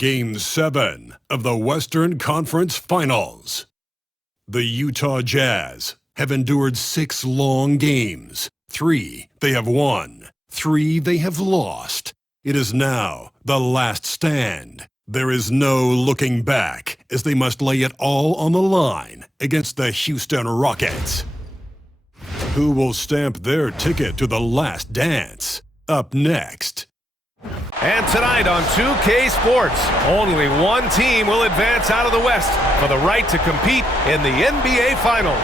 Game 7 of the Western Conference Finals. The Utah Jazz have endured 6 long games. 3 they have won, 3 they have lost. It is now the last stand. There is no looking back as they must lay it all on the line against the Houston Rockets. Who will stamp their ticket to the last dance? Up next. And tonight on 2K Sports, only one team will advance out of the West for the right to compete in the NBA Finals.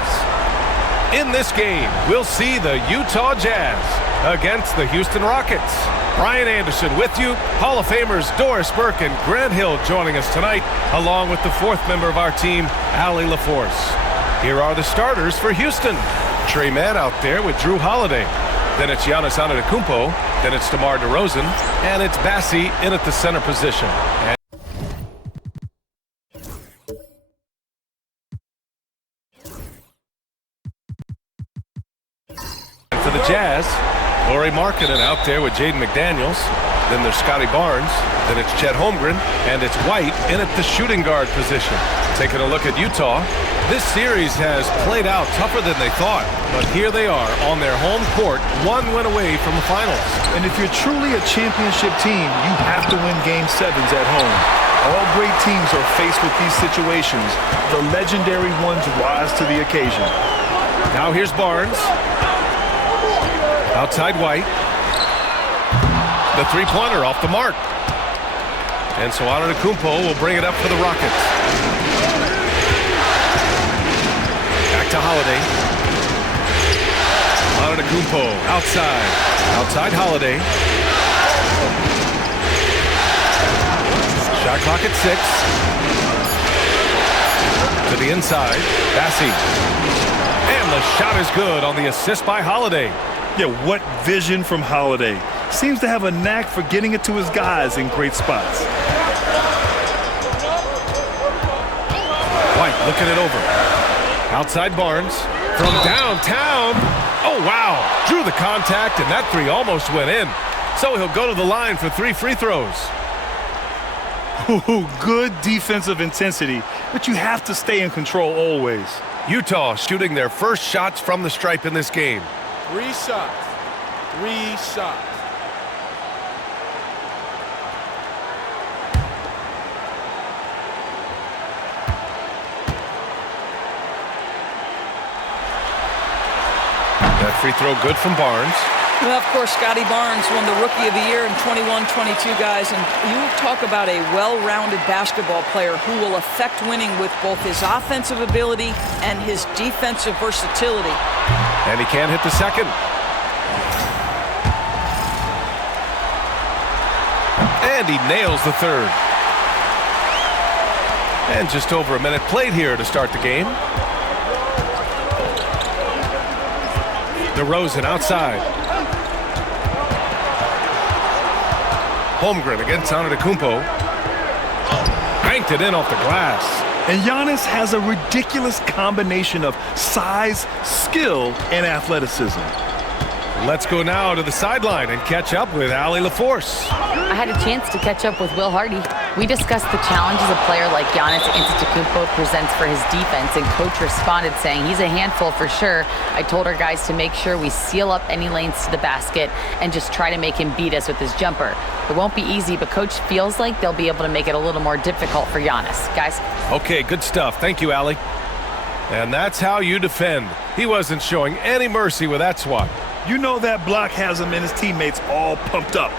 In this game, we'll see the Utah Jazz against the Houston Rockets. Brian Anderson with you, Hall of Famers Doris Burke and Grant Hill joining us tonight, along with the 4th member of our team, Allie LaForce. Here are the starters for Houston. Trey Mann out there with Drew Holiday. Then it's Giannis Antetokounmpo. Then it's DeMar DeRozan. And it's Bassi in at the center position. And for the Jazz, Lauri Markkanen out there with Jaden McDaniels. Then there's Scotty Barnes. Then it's Chet Holmgren. And it's White in at the shooting guard position. Taking a look at Utah, this series has played out tougher than they thought. But here they are on their home court, 1 win away from the finals. And if you're truly a championship team, you have to win Game 7s at home. All great teams are faced with these situations. The legendary ones rise to the occasion. Now here's Barnes. Outside White. The three-pointer off the mark. And so Antetokounmpo will bring it up for the Rockets. Back to Holiday. Antetokounmpo outside. Outside Holiday. Shot clock at 6. To the inside. Bassi. And the shot is good on the assist by Holiday. Yeah, what vision from Holiday. Seems to have a knack for getting it to his guys in great spots. White looking it over. Outside Barnes. From downtown. Oh, wow. Drew the contact, and that 3 almost went in. So he'll go to the line for 3 free throws. Ooh, good defensive intensity, but you have to stay in control always. Utah shooting their first shots from the stripe in this game. 3 shots. 3 shots. That free throw good from Barnes. Well, of course, Scotty Barnes won the Rookie of the Year in 21-22, guys. And you talk about a well-rounded basketball player who will affect winning with both his offensive ability and his defensive versatility. And he can't hit the second. And he nails the third. And just over a minute played here to start the game. DeRozan outside. Holmgren against Antetokounmpo. Banked it in off the glass. And Giannis has a ridiculous combination of size, skill, and athleticism. Let's go now to the sideline and catch up with Allie LaForce. I had a chance to catch up with Will Hardy. We discussed the challenges a player like Giannis Antetokounmpo presents for his defense, and Coach responded saying he's a handful for sure. I told our guys to make sure we seal up any lanes to the basket and just try to make him beat us with his jumper. It won't be easy, but Coach feels like they'll be able to make it a little more difficult for Giannis. Guys? Okay, good stuff. Thank you, Allie. And that's how you defend. He wasn't showing any mercy with that swat. You know that block has him and his teammates all pumped up.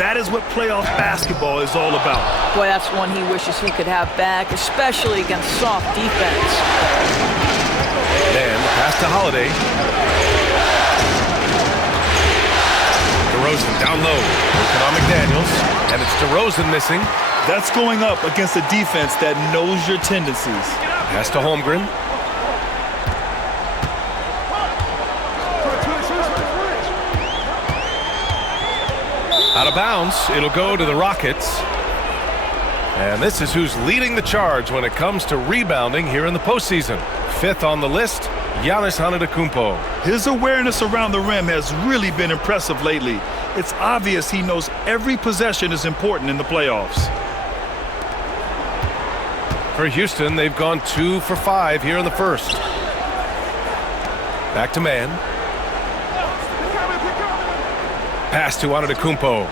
That is what playoff basketball is all about. Boy, that's one he wishes he could have back, especially against soft defense. And pass to Holiday. DeRozan down low. Working on McDaniels. And it's DeRozan missing. That's going up against a defense that knows your tendencies. Pass to Holmgren. Out of bounds, it'll go to the Rockets. And this is who's leading the charge when it comes to rebounding here in the postseason. 5th on the list, Giannis Antetokounmpo. His awareness around the rim has really been impressive lately. It's obvious he knows every possession is important in the playoffs. For Houston, they've gone 2 for 5 here in the first. Back to man. Pass to Antetokounmpo.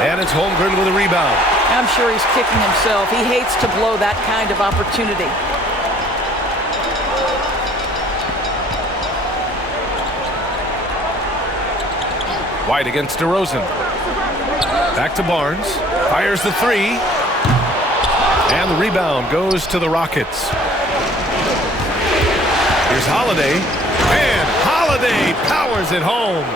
And it's Holmgren with a rebound. I'm sure he's kicking himself. He hates to blow that kind of opportunity. White against DeRozan. Back to Barnes. Fires the three. And the rebound goes to the Rockets. Here's Holiday. And Holiday powers it home.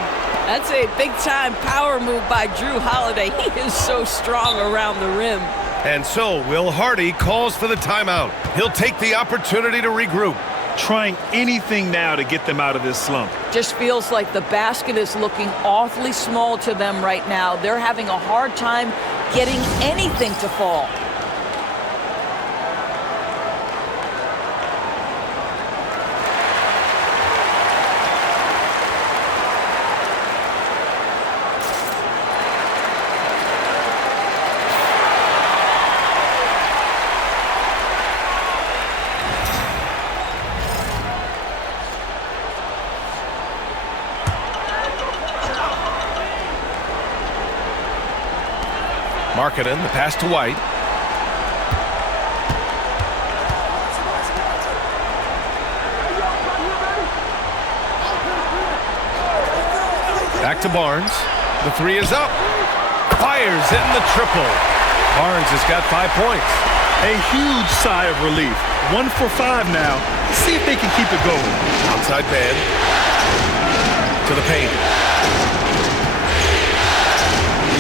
That's a big-time power move by Drew Holiday. He is so strong around the rim. And so Will Hardy calls for the timeout. He'll take the opportunity to regroup. Trying anything now to get them out of this slump. Just feels like the basket is looking awfully small to them right now. They're having a hard time getting anything to fall. Markkanen, the pass to White. Back to Barnes. The three is up. Fires in the triple. Barnes has got 5 points. A huge sigh of relief. 1 for 5 now. See if they can keep it going. Outside man. To the paint.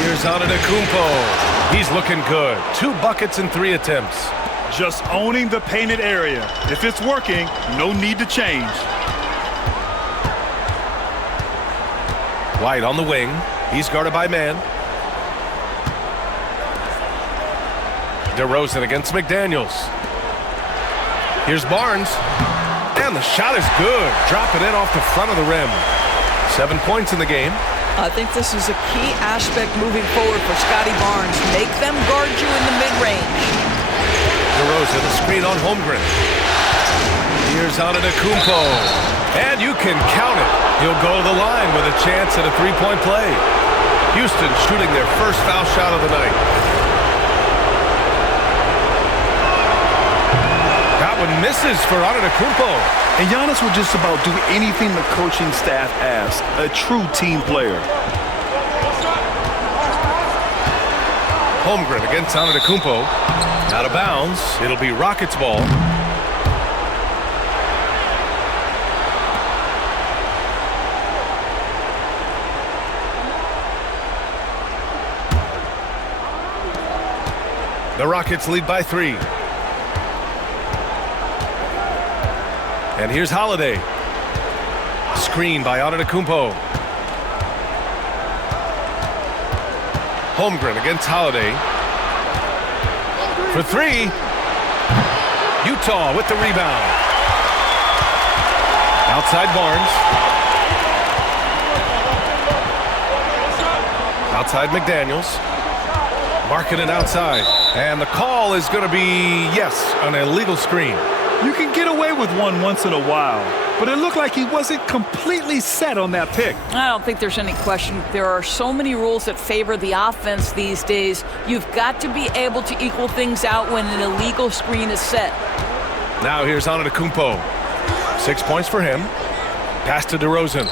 Here's Antetokounmpo. He's looking good. 2 buckets in 3 attempts. Just owning the painted area. If it's working, no need to change. White on the wing. He's guarded by man. DeRozan against McDaniels. Here's Barnes. And the shot is good. Dropping it off the front of the rim. 7 points in the game. I think this is a key aspect moving forward for Scotty Barnes. Make them guard you in the mid-range. DeRozan, a screen on Holmgren. Here's Antetokounmpo. And you can count it. He'll go to the line with a chance at a three-point play. Houston shooting their first foul shot of the night. That one misses for Antetokounmpo. And Giannis will just about do anything the coaching staff asks. A true team player. Holmgren against Antetokounmpo. Out of bounds. It'll be Rockets ball. The Rockets lead by 3. And here's Holiday. Screen by Antetokounmpo. Holmgren against Holiday. For 3. Utah with the rebound. Outside Barnes. Outside McDaniels. Markkanen outside. And the call is going to be, yes, an illegal screen. You can get away with one once in a while, but it looked like he wasn't completely set on that pick. I don't think there's any question. There are so many rules that favor the offense these days. You've got to be able to equal things out when an illegal screen is set. Now here's Antetokounmpo. 6 points for him. Pass to DeRozan.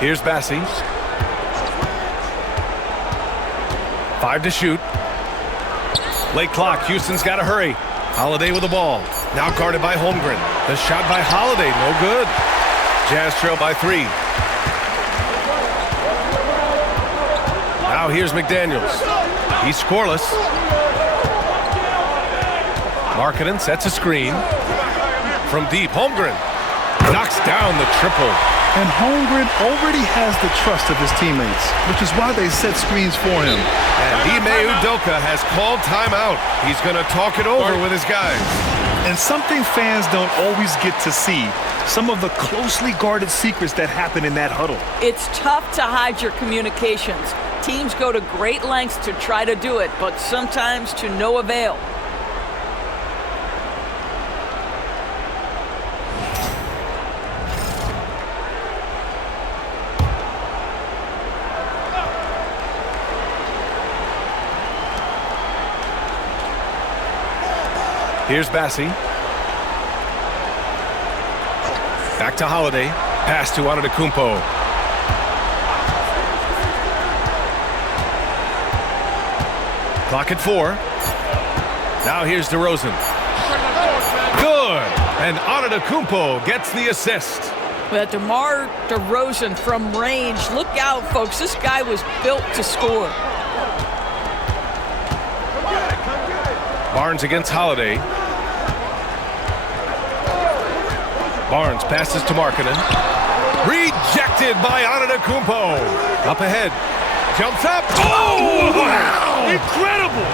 Here's Bassi. 5 to shoot. Late clock. Houston's got to hurry. Holiday with the ball. Now guarded by Holmgren. The shot by Holiday. No good. Jazz trail by 3. Now here's McDaniels. He's scoreless. Markkanen sets a screen. From deep, Holmgren knocks down the triple. And Holmgren already has the trust of his teammates, which is why they set screens for him. And Ime Udoka has called timeout. He's going to talk it over with his guys. And something fans don't always get to see, some of the closely guarded secrets that happen in that huddle. It's tough to hide your communications. Teams go to great lengths to try to do it, but sometimes to no avail. Here's Bassi. Back to Holiday. Pass to Antetokounmpo. Clock at 4. Now here's DeRozan. Good! And Antetokounmpo gets the assist. But DeMar DeRozan from range. Look out, folks. This guy was built to score. Barnes against Holiday. Barnes passes to Markkanen. Rejected by Antetokounmpo. Up ahead. Jumps up. Oh! Wow! Incredible!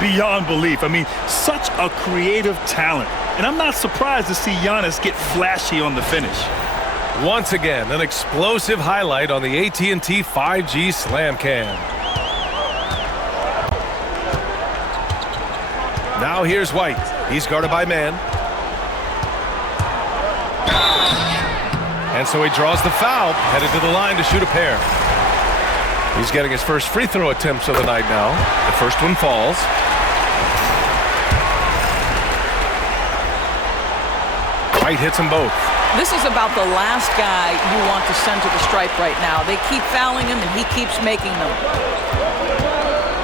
Beyond belief. I mean, such a creative talent. And I'm not surprised to see Giannis get flashy on the finish. Once again, an explosive highlight on the AT&T 5G Slam Cam. Now here's White. He's guarded by man. And so he draws the foul, headed to the line to shoot a pair. He's getting his first free throw attempts of the night now. The first one falls. White hits them both. This is about the last guy you want to send to the stripe right now. They keep fouling him, and he keeps making them.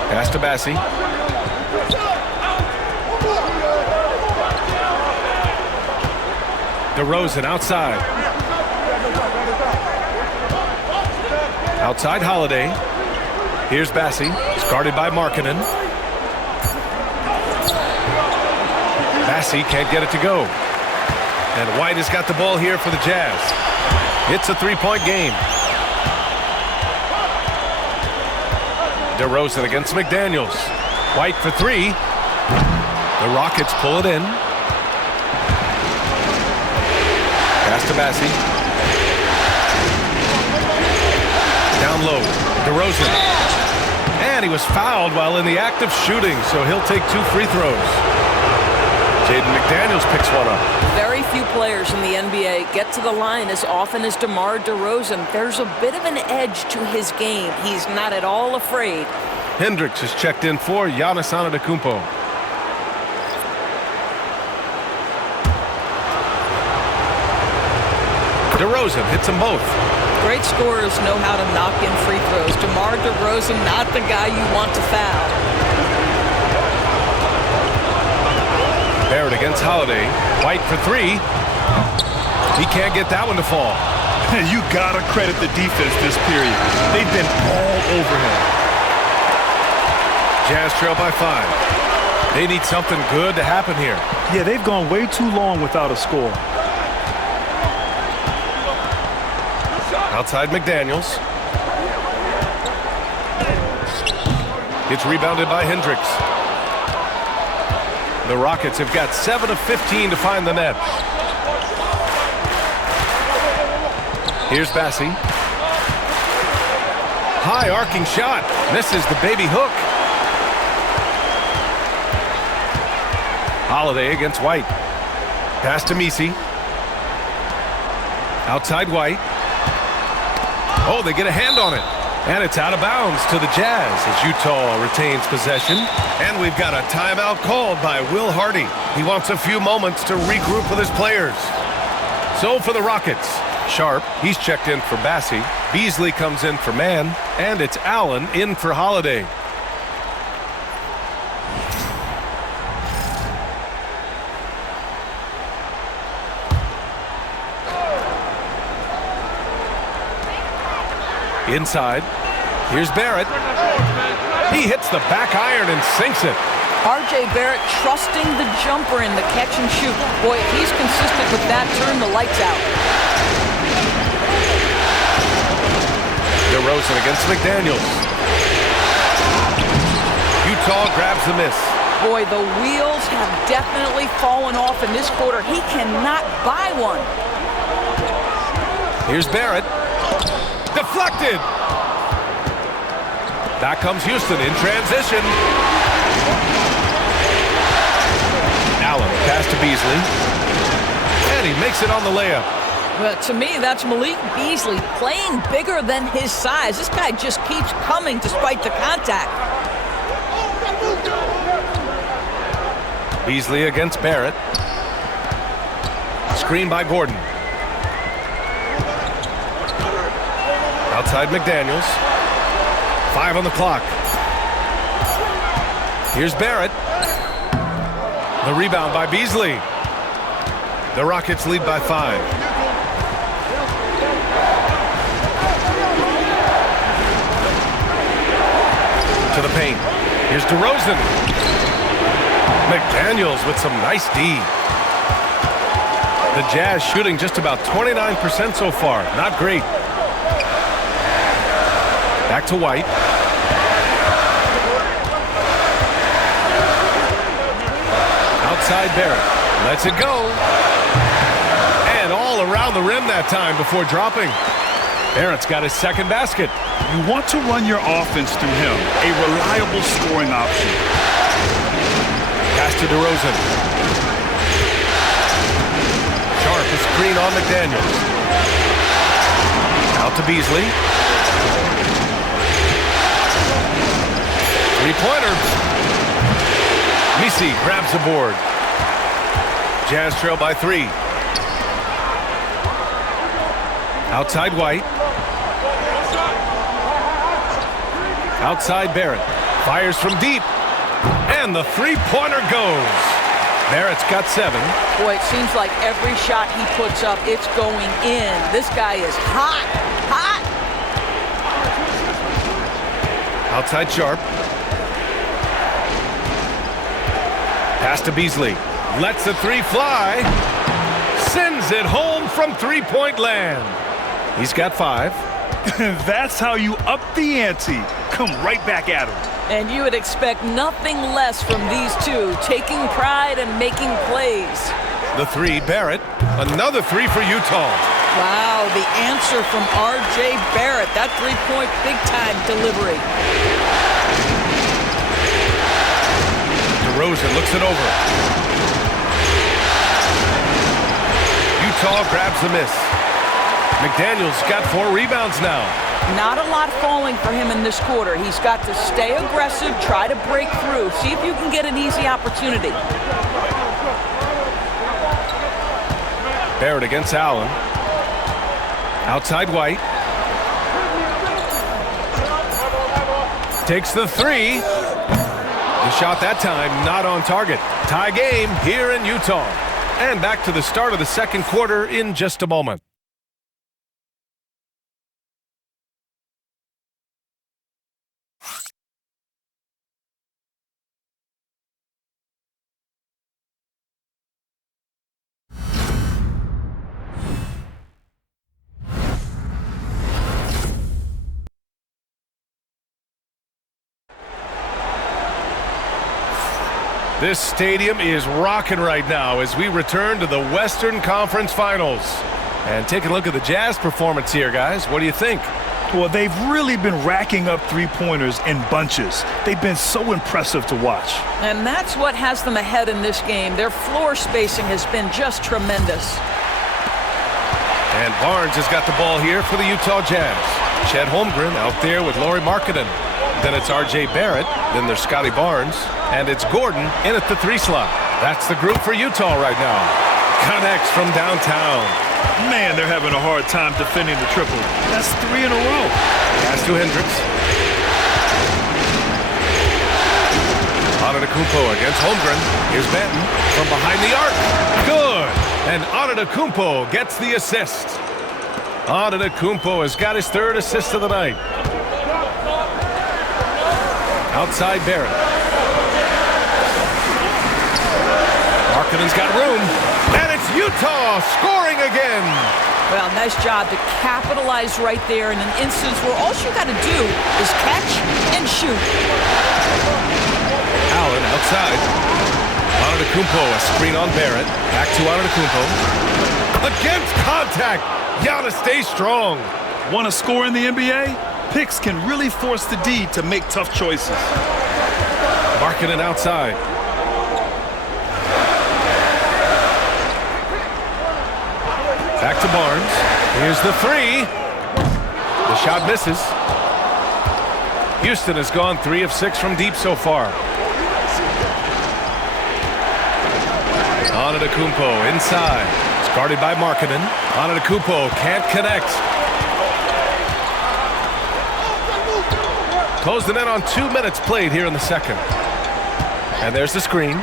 Pass to Bassi. DeRozan outside. Outside Holiday. Here's Bassi. He's guarded by Markkanen. Bassi can't get it to go. And White has got the ball here for the Jazz. It's a three-point game. DeRozan against McDaniels. White for three. The Rockets pull it in. Pass to Bassi. Down low. DeRozan. And he was fouled while in the act of shooting, so he'll take 2 free throws. Jaden McDaniels picks one up. Very few players in the NBA get to the line as often as DeMar DeRozan. There's a bit of an edge to his game. He's not at all afraid. Hendricks is checked in for Giannis Antetokounmpo. DeRozan hits them both. Great scorers know how to knock in free throws. DeMar DeRozan, not the guy you want to foul. Barrett against Holiday. White for three. He can't get that one to fall. You gotta credit the defense this period. They've been all over him. Jazz trail by 5. They need something good to happen here. Yeah, they've gone way too long without a score. Outside McDaniels. It's rebounded by Hendricks. The Rockets have got 7 of 15 to find the net. Here's Bassi. High arcing shot. Misses the baby hook. Holiday against White. Pass to Misi. Outside White. Oh, they get a hand on it. And it's out of bounds to the Jazz as Utah retains possession. And we've got a timeout called by Will Hardy. He wants a few moments to regroup with his players. So for the Rockets, Sharp, he's checked in for Bassi. Beasley comes in for man. And it's Allen in for Holiday. Inside. Here's Barrett. He hits the back iron and sinks it. R.J. Barrett trusting the jumper in the catch and shoot. Boy, if he's consistent with that, turn the lights out. DeRozan against McDaniels. Utah grabs the miss. Boy, the wheels have definitely fallen off in this quarter. He cannot buy one. Here's Barrett. Deflected. Back comes Houston in transition. Allen pass to Beasley. And he makes it on the layup. Well, to me, that's Malik Beasley playing bigger than his size. This guy just keeps coming despite the contact. Beasley against Barrett. Screen by Gordon. Outside McDaniels. 5 on the clock. Here's Barrett. The rebound by Beasley. The Rockets lead by 5. To the paint. Here's DeRozan. McDaniels with some nice D. The Jazz shooting just about 29% so far. Not great. Back to White. Outside Barrett. Lets it go. And all around the rim that time before dropping. Barrett's got his second basket. You want to run your offense through him. A reliable scoring option. Pass to DeRozan. Sharp a screen on McDaniels. Out to Beasley. Three-pointer. Misi grabs the board. Jazz trail by 3. Outside White. Outside Barrett. Fires from deep. And the three-pointer goes. Barrett's got 7. Boy, it seems like every shot he puts up, it's going in. This guy is hot, hot. Outside Sharp. Pass to Beasley. Lets the 3 fly. Sends it home from three-point land. He's got 5. That's how you up the ante. Come right back at him. And you would expect nothing less from these two, taking pride and making plays. The 3, Barrett. Another 3 for Utah. Wow, the answer from R.J. Barrett. That three-point big-time delivery. DeRozan looks it over. Utah grabs the miss. McDaniels got 4 rebounds now. Not a lot falling for him in this quarter. He's got to stay aggressive, try to break through, see if you can get an easy opportunity. Barrett against Allen. Outside White. Takes the 3. The shot that time not on target. Tie game here in Utah. And back to the start of the second quarter in just a moment. This stadium is rocking right now as we return to the Western Conference Finals. And take a look at the Jazz performance here, guys. What do you think? Well, they've really been racking up three-pointers in bunches. They've been so impressive to watch. And that's what has them ahead in this game. Their floor spacing has been just tremendous. And Barnes has got the ball here for the Utah Jazz. Chet Holmgren out there with Lauri Markkanen. Then it's R.J. Barrett. Then there's Scotty Barnes. And it's Gordon in at the 3 slot. That's the group for Utah right now. Connects from downtown. Man, they're having a hard time defending the triple. That's 3 in a row. Pass to Hendricks. Antetokounmpo against Holmgren. Here's Banton from behind the arc. Good. And Antetokounmpo gets the assist. Antetokounmpo has got his 3rd assist of the night. Outside Barrett. Markkanen's got room. And it's Utah scoring again. Well, nice job to capitalize right there in an instance where all you got to do is catch and shoot. Allen outside. Antetokounmpo, a screen on Barrett. Back to Antetokounmpo. Against contact. Giannis stays strong. Want to score in the NBA? Picks can really force the D to make tough choices. Markkanen outside. Back to Barnes. Here's the three. The shot misses. Houston has gone 3 of 6 from deep so far. Antetokounmpo inside. It's guarded by Markkanen. Antetokounmpo can't connect. Closed it in on 2 minutes played here in the second. And there's the screen.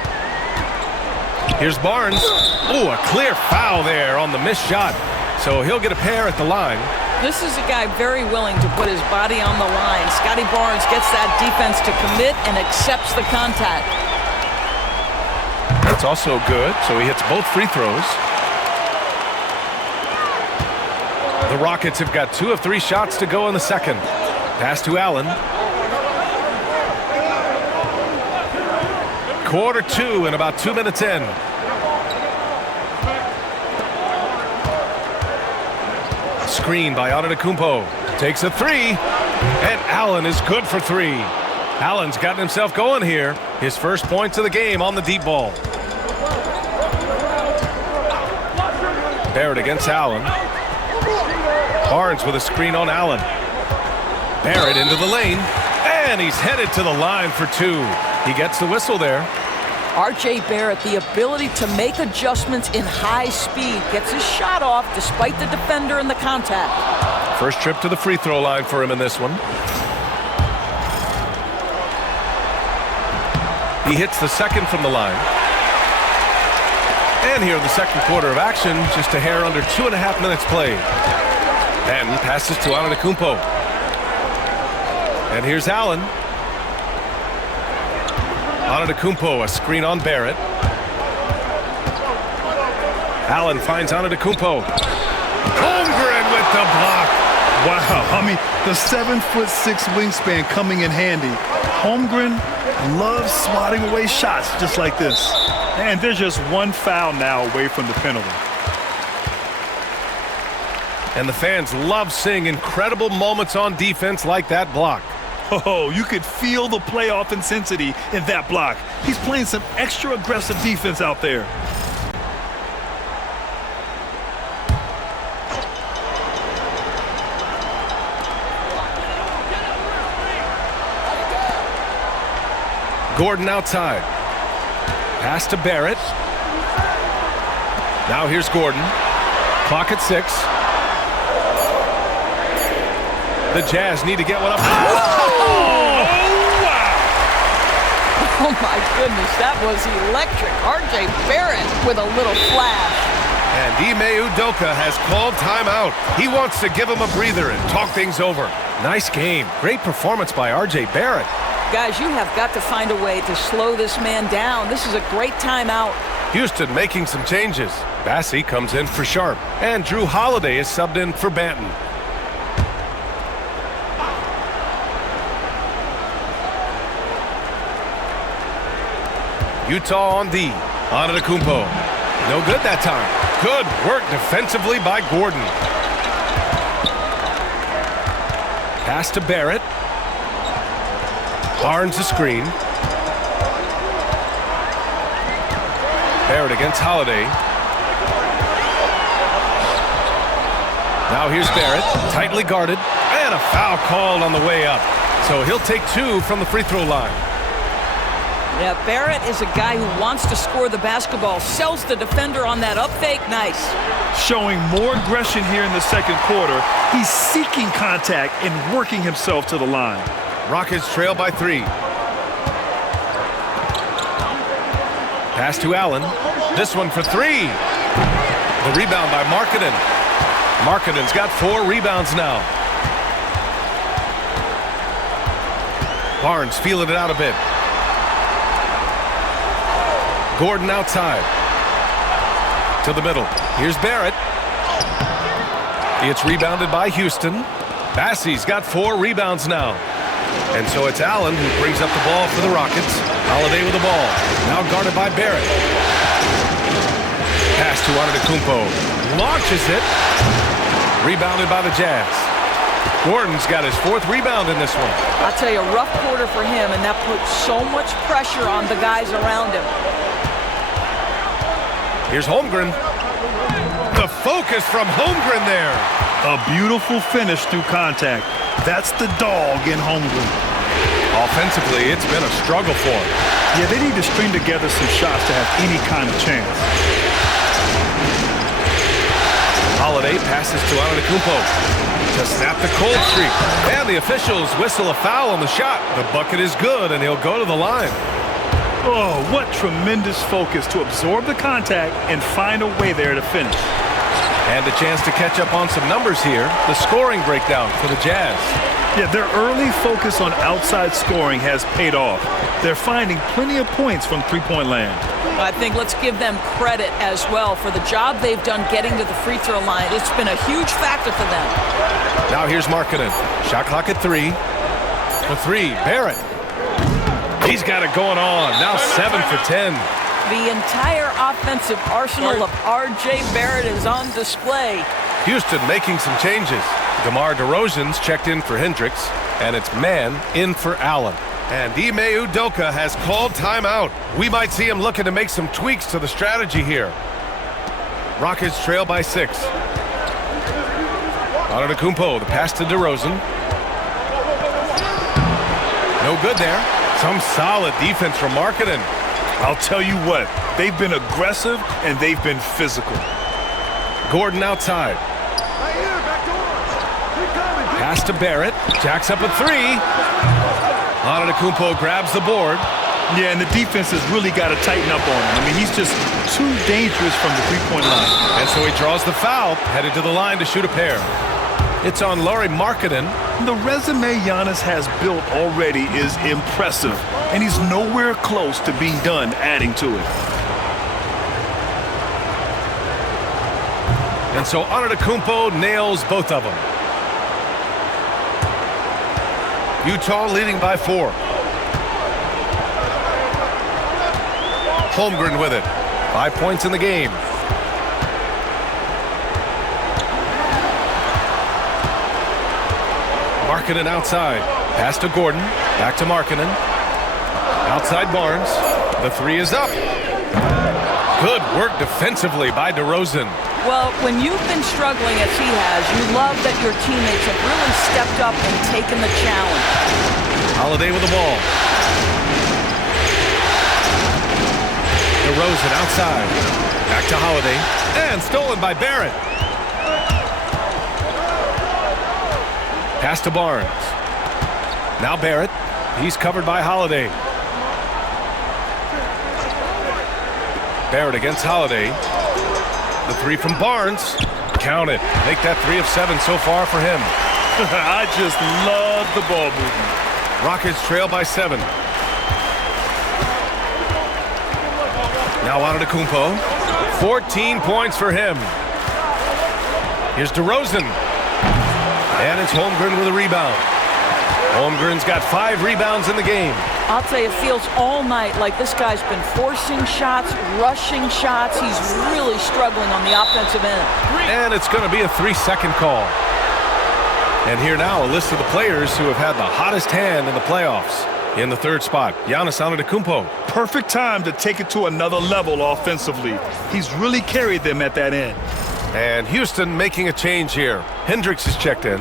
Here's Barnes. Oh, a clear foul there on the missed shot. So he'll get a pair at the line. This is a guy very willing to put his body on the line. Scotty Barnes gets that defense to commit and accepts the contact. That's also good, so he hits both free throws. The Rockets have got 2 of 3 shots to go in the second. Pass to Allen. Quarter 2 and about 2 minutes in. Screen by Antetokounmpo. Takes a 3. And Allen is good for 3. Allen's gotten himself going here. His first points of the game on the deep ball. Barrett against Allen. Barnes with a screen on Allen. Barrett into the lane. And he's headed to the line for 2. He gets the whistle there. R.J. Barrett, the ability to make adjustments in high speed, gets his shot off despite the defender and the contact. First trip to the free throw line for him in this one. He hits the second from the line. And here in the second quarter of action, just a hair under 2.5 minutes played. And passes to Antetokounmpo. And here's Allen. Antetokounmpo, a screen on Barrett. Allen finds Antetokounmpo. Holmgren with the block. Wow, I mean, the 7'6" wingspan coming in handy. Holmgren loves swatting away shots just like this. And there's just one foul now away from the penalty. And the fans love seeing incredible moments on defense like that block. Oh, you could feel the playoff intensity in that block. He's playing some extra aggressive defense out there. Gordon outside. Pass to Barrett. Now here's Gordon. Clock at 6. The Jazz need to get one up. Oh, my goodness, that was electric. R.J. Barrett with a little flash. And Ime Udoka has called timeout. He wants to give him a breather and talk things over. Nice game. Great performance by R.J. Barrett. Guys, you have got to find a way to slow this man down. This is a great timeout. Houston making some changes. Bassey comes in for Sharp. And Drew Holiday is subbed in for Banton. Utah on D. Antetokounmpo. No good that time. Good work defensively by Gordon. Pass to Barrett. Barnes the screen. Barrett against Holiday. Now here's Barrett. Tightly guarded. And a foul called on the way up. So he'll take 2 from the free throw line. Yeah, Barrett is a guy who wants to score the basketball. Sells the defender on that up fake. Nice. Showing more aggression here in the second quarter. He's seeking contact and working himself to the line. Rockets trail by 3. Pass to Allen. This one for 3. The rebound by Markkanen. Markkanen's got 4 rebounds now. Barnes feeling it out a bit. Gordon outside. To the middle. Here's Barrett. It's rebounded by Houston. Bassey's got 4 rebounds now. And so it's Allen who brings up the ball for the Rockets. Holiday with the ball. Now guarded by Barrett. Pass to Antetokounmpo. Launches it. Rebounded by the Jazz. Gordon's got his 4th rebound in this one. I'll tell you, a rough quarter for him, and that puts so much pressure on the guys around him. Here's Holmgren. The focus from Holmgren there. A beautiful finish through contact. That's the dog in Holmgren. Offensively, it's been a struggle for him. Yeah, they need to string together some shots to have any kind of chance. Holiday passes to Antetokounmpo to snap the cold streak. And the officials whistle a foul on the shot. The bucket is good, and he'll go to the line. Oh, what tremendous focus to absorb the contact and find a way there to finish. And a chance to catch up on some numbers here. The scoring breakdown for the Jazz. Yeah, their early focus on outside scoring has paid off. They're finding plenty of points from three-point land. I think let's give them credit as well for the job they've done getting to the free throw line. It's been a huge factor for them. Now here's Markkanen. Shot clock at 3. For 3, Barrett. He's got it going on. Now 7 for 10. The entire offensive arsenal of R.J. Barrett is on display. Houston making some changes. DeMar DeRozan's checked in for Hendricks, and it's man in for Allen. And Ime Udoka has called timeout. We might see him looking to make some tweaks to the strategy here. Rockets trail by 6. Antetokounmpo, the pass to DeRozan. No good there. Some solid defense from Markkanen. I'll tell you what, they've been aggressive and they've been physical. Gordon outside. Pass to Barrett. Jacks up a 3. Antetokounmpo grabs the board. Yeah, and the defense has really got to tighten up on him. I mean, he's just too dangerous from the three-point line. And so he draws the foul, headed to the line to shoot a pair. It's on Lauri Markkanen. The resume Giannis has built already is impressive, and he's nowhere close to being done adding to it. And so Antetokounmpo nails both of them. Utah leading by 4. Holmgren with it. 5 points in the game. Markkanen outside. Pass to Gordon. Back to Markkanen. Outside Barnes. The 3 is up. Good work defensively by DeRozan. Well, when you've been struggling as he has, you love that your teammates have really stepped up and taken the challenge. Holiday with the ball. DeRozan outside. Back to Holiday. And stolen by Barrett. Pass to Barnes. Now Barrett. He's covered by Holiday. Barrett against Holiday. The 3 from Barnes. Count it. Make that 3 of 7 so far for him. I just love the ball movement. Rockets trail by 7. Now Antetokounmpo. 14 points for him. Here's DeRozan. And it's Holmgren with a rebound. Holmgren's got 5 rebounds in the game. I'll tell you, it feels all night like this guy's been forcing shots, rushing shots. He's really struggling on the offensive end. And it's going to be a 3-second call. And here now, a list of the players who have had the hottest hand in the playoffs. In the 3rd spot, Giannis Antetokounmpo. Perfect time to take it to another level offensively. He's really carried them at that end. And Houston making a change here. Hendricks is checked in.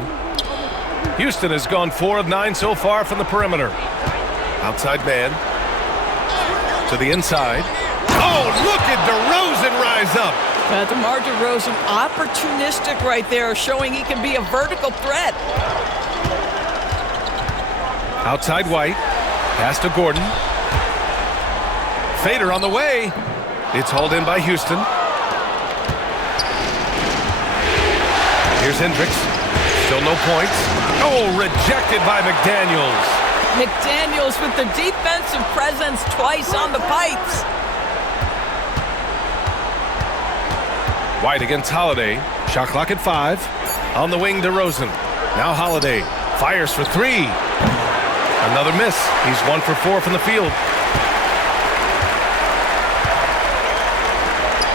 Houston has gone 4 of 9 so far from the perimeter. Outside man. To the inside. Oh, look at DeRozan rise up. DeMar DeRozan, opportunistic right there, showing he can be a vertical threat. Outside White. Pass to Gordon. Fader on the way. It's hauled in by Houston. Here's Hendricks. Still no points. Oh, rejected by McDaniels. McDaniels with the defensive presence twice on the pipes. White against Holiday. Shot clock at 5. On the wing, DeRozan. Now Holiday fires for three. Another miss. He's 1 for 4 from the field.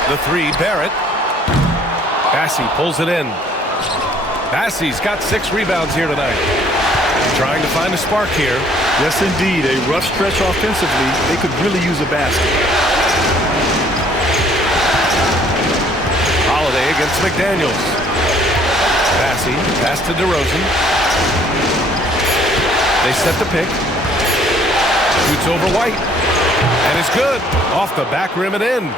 The three, Barrett. Bassey pulls it in. Bassey's got 6 rebounds here tonight. Trying to find a spark here. Yes, indeed. A rough stretch offensively. They could really use a basket. Holiday against McDaniels. Bassey, pass to DeRozan. They set the pick. Shoots over White. And it's good. Off the back rim and in.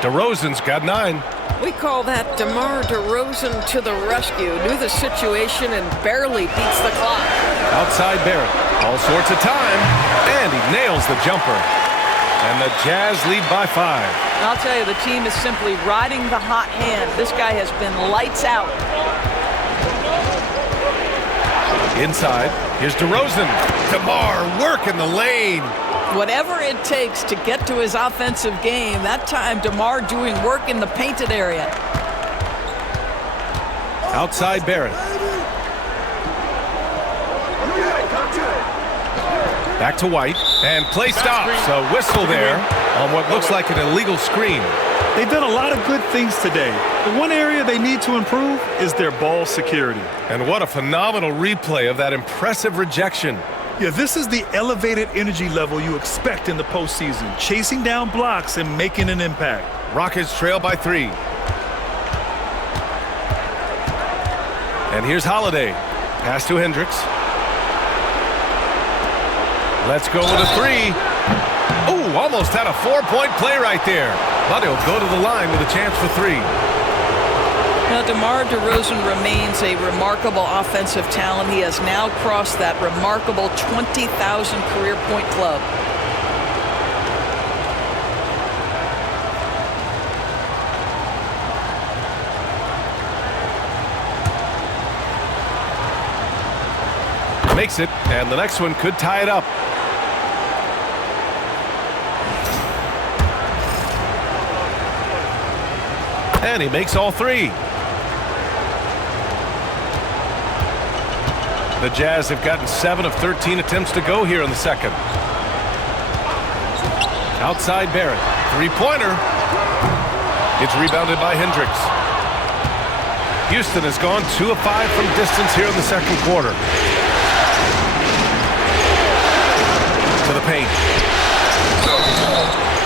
DeRozan's got 9. We call that DeMar DeRozan to the rescue. Knew the situation and barely beats the clock. Outside Barrett. All sorts of time. And he nails the jumper. And the Jazz lead by 5. I'll tell you, the team is simply riding the hot hand. This guy has been lights out. Inside, here's DeRozan. DeMar working the lane. Whatever it takes to get to his offensive game, that time DeMar doing work in the painted area. Outside Barrett. Back to White, and play stops. A whistle there on what looks like an illegal screen. They've done a lot of good things today. The one area they need to improve is their ball security. And what a phenomenal replay of that impressive rejection. Yeah, this is the elevated energy level you expect in the postseason, chasing down blocks and making an impact. Rockets trail by 3. And here's Holiday. Pass to Hendricks. Let's go with a 3. Ooh, almost had a 4-point play right there. But he'll go to the line with a chance for 3. Now, DeMar DeRozan remains a remarkable offensive talent. He has now crossed that remarkable 20,000 career point club. Makes it, and the next one could tie it up. And he makes all 3. The Jazz have gotten 7 of 13 attempts to go here in the second. Outside Barrett. 3-pointer. It's rebounded by Hendricks. Houston has gone 2 of 5 from distance here in the second quarter. To the paint.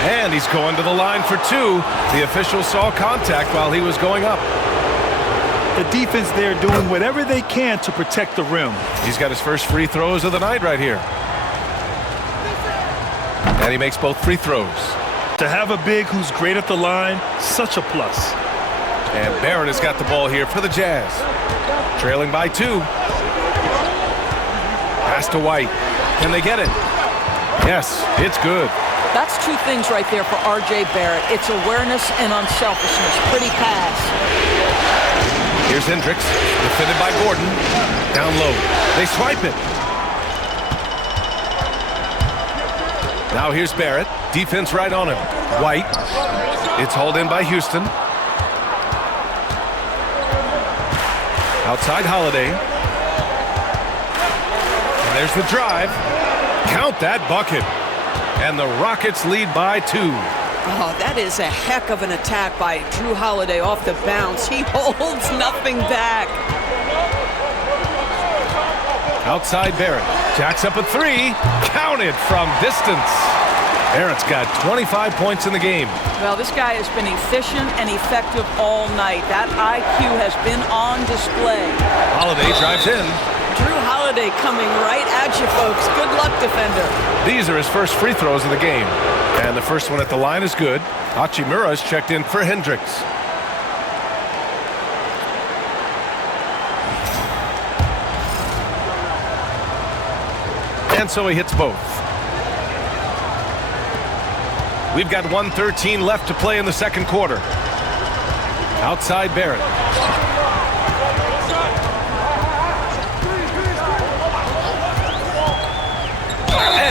And he's going to the line for 2. The official saw contact while he was going up. The defense there doing whatever they can to protect the rim. He's got his first free throws of the night right here. And he makes both free throws. To have a big who's great at the line, such a plus. And Barrett has got the ball here for the Jazz. Trailing by 2. Pass to White. Can they get it? Yes, it's good. That's 2 things right there for R.J. Barrett. It's awareness and unselfishness. Pretty pass. Here's Hendricks, defended by Gordon. Down low. They swipe it. Now here's Barrett. Defense right on him. White. It's hauled in by Houston. Outside Holiday. And there's the drive. Count that bucket. And the Rockets lead by 2. Oh, that is a heck of an attack by Drew Holiday off the bounce. He holds nothing back. Outside Barrett. Jacks up a 3. Counted from distance. Barrett's got 25 points in the game. Well, this guy has been efficient and effective all night. That IQ has been on display. Holiday drives in. Drew Holiday coming right at you, folks. Good luck, defender. These are his first free throws of the game. And the first one at the line is good. Hachimura's checked in for Hendricks. And so he hits both. We've got 1:13 left to play in the second quarter. Outside Barrett.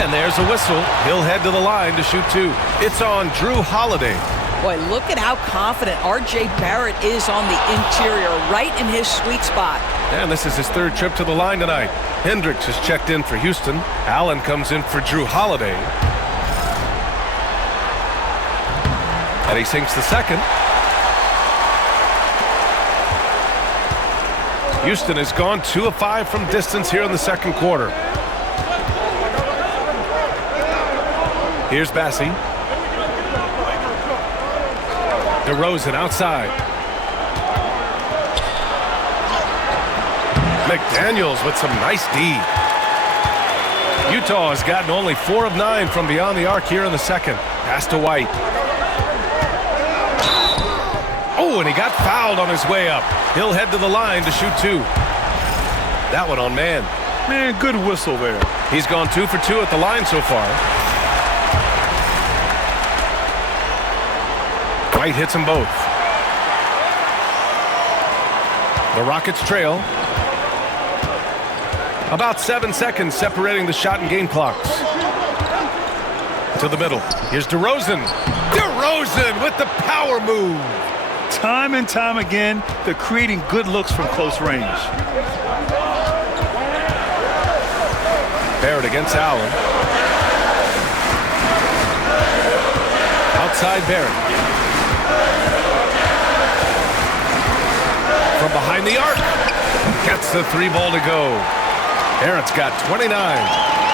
And there's a whistle. He'll head to the line to shoot 2. It's on Drew Holiday. Boy, look at how confident R.J. Barrett is on the interior, right in his sweet spot. And this is his third trip to the line tonight. Hendricks has checked in for Houston. Allen comes in for Drew Holiday. And he sinks the second. Houston has gone 2 of 5 from distance here in the second quarter. Here's Bassi. DeRozan outside. McDaniels with some nice D. Utah has gotten only 4 of 9 from beyond the arc here in the second. Pass to White. Oh, and he got fouled on his way up. He'll head to the line to shoot 2. That one on man. Man, good whistle there. He's gone 2 for 2 at the line so far. White hits them both. The Rockets trail. About 7 seconds separating the shot and game clocks. To the middle. Here's DeRozan. DeRozan with the power move. Time and time again, they're creating good looks from close range. Barrett against Allen. Outside Barrett. From behind the arc. Gets the 3 ball to go. Barrett's got 29.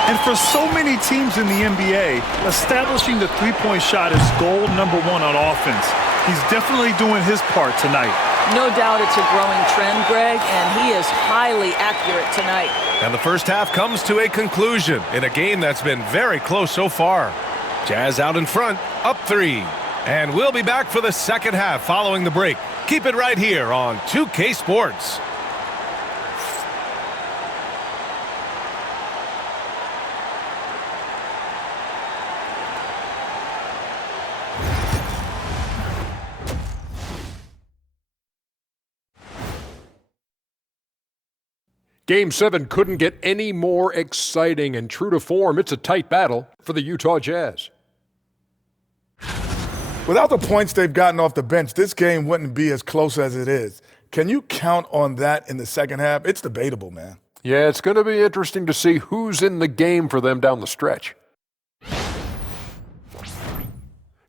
And for so many teams in the NBA, establishing the three-point shot is goal number 1 on offense. He's definitely doing his part tonight. No doubt it's a growing trend, Greg, and he is highly accurate tonight. And the first half comes to a conclusion in a game that's been very close so far. Jazz out in front, up 3. And we'll be back for the second half following the break. Keep it right here on 2K Sports. Game 7 couldn't get any more exciting, and true to form, it's a tight battle for the Utah Jazz. Without the points they've gotten off the bench, this game wouldn't be as close as it is. Can you count on that in the second half? It's debatable, man. Yeah, it's going to be interesting to see who's in the game for them down the stretch.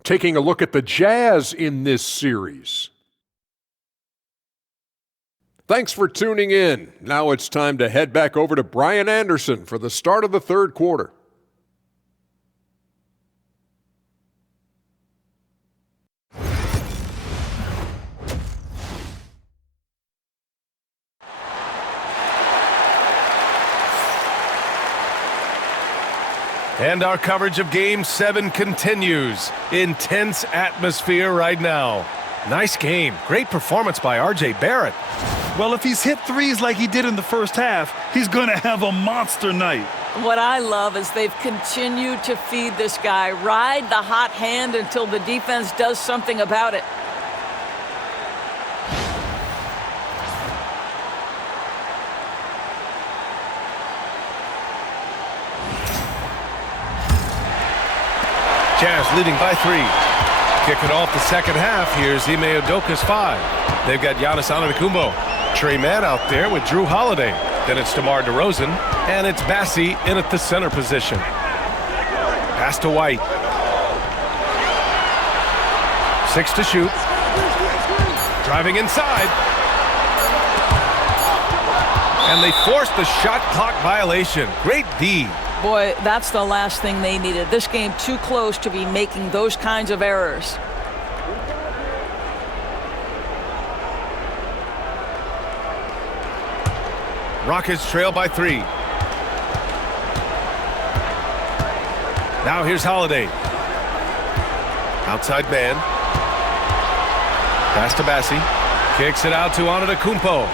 Taking a look at the Jazz in this series. Thanks for tuning in. Now it's time to head back over to Brian Anderson for the start of the third quarter. And our coverage of Game 7 continues. Intense atmosphere right now. Nice game. Great performance by R.J. Barrett. Well, if he's hit threes like he did in the first half, he's going to have a monster night. What I love is they've continued to feed this guy. Ride the hot hand until the defense does something about it. Jazz leading by 3. Kicking off the second half, here's Ime Udoka's 5. They've got Giannis Antetokounmpo. Trey Mann out there with Drew Holiday. Then it's DeMar DeRozan, and it's Bassi in at the center position. Pass to White. 6 to shoot. Driving inside. And they forced the shot clock violation. Great D. Boy, that's the last thing they needed. This game too close to be making those kinds of errors. Rockets trail by 3. Now here's Holiday. Outside man. Pass to Bassi. Kicks it out to Antetokounmpo.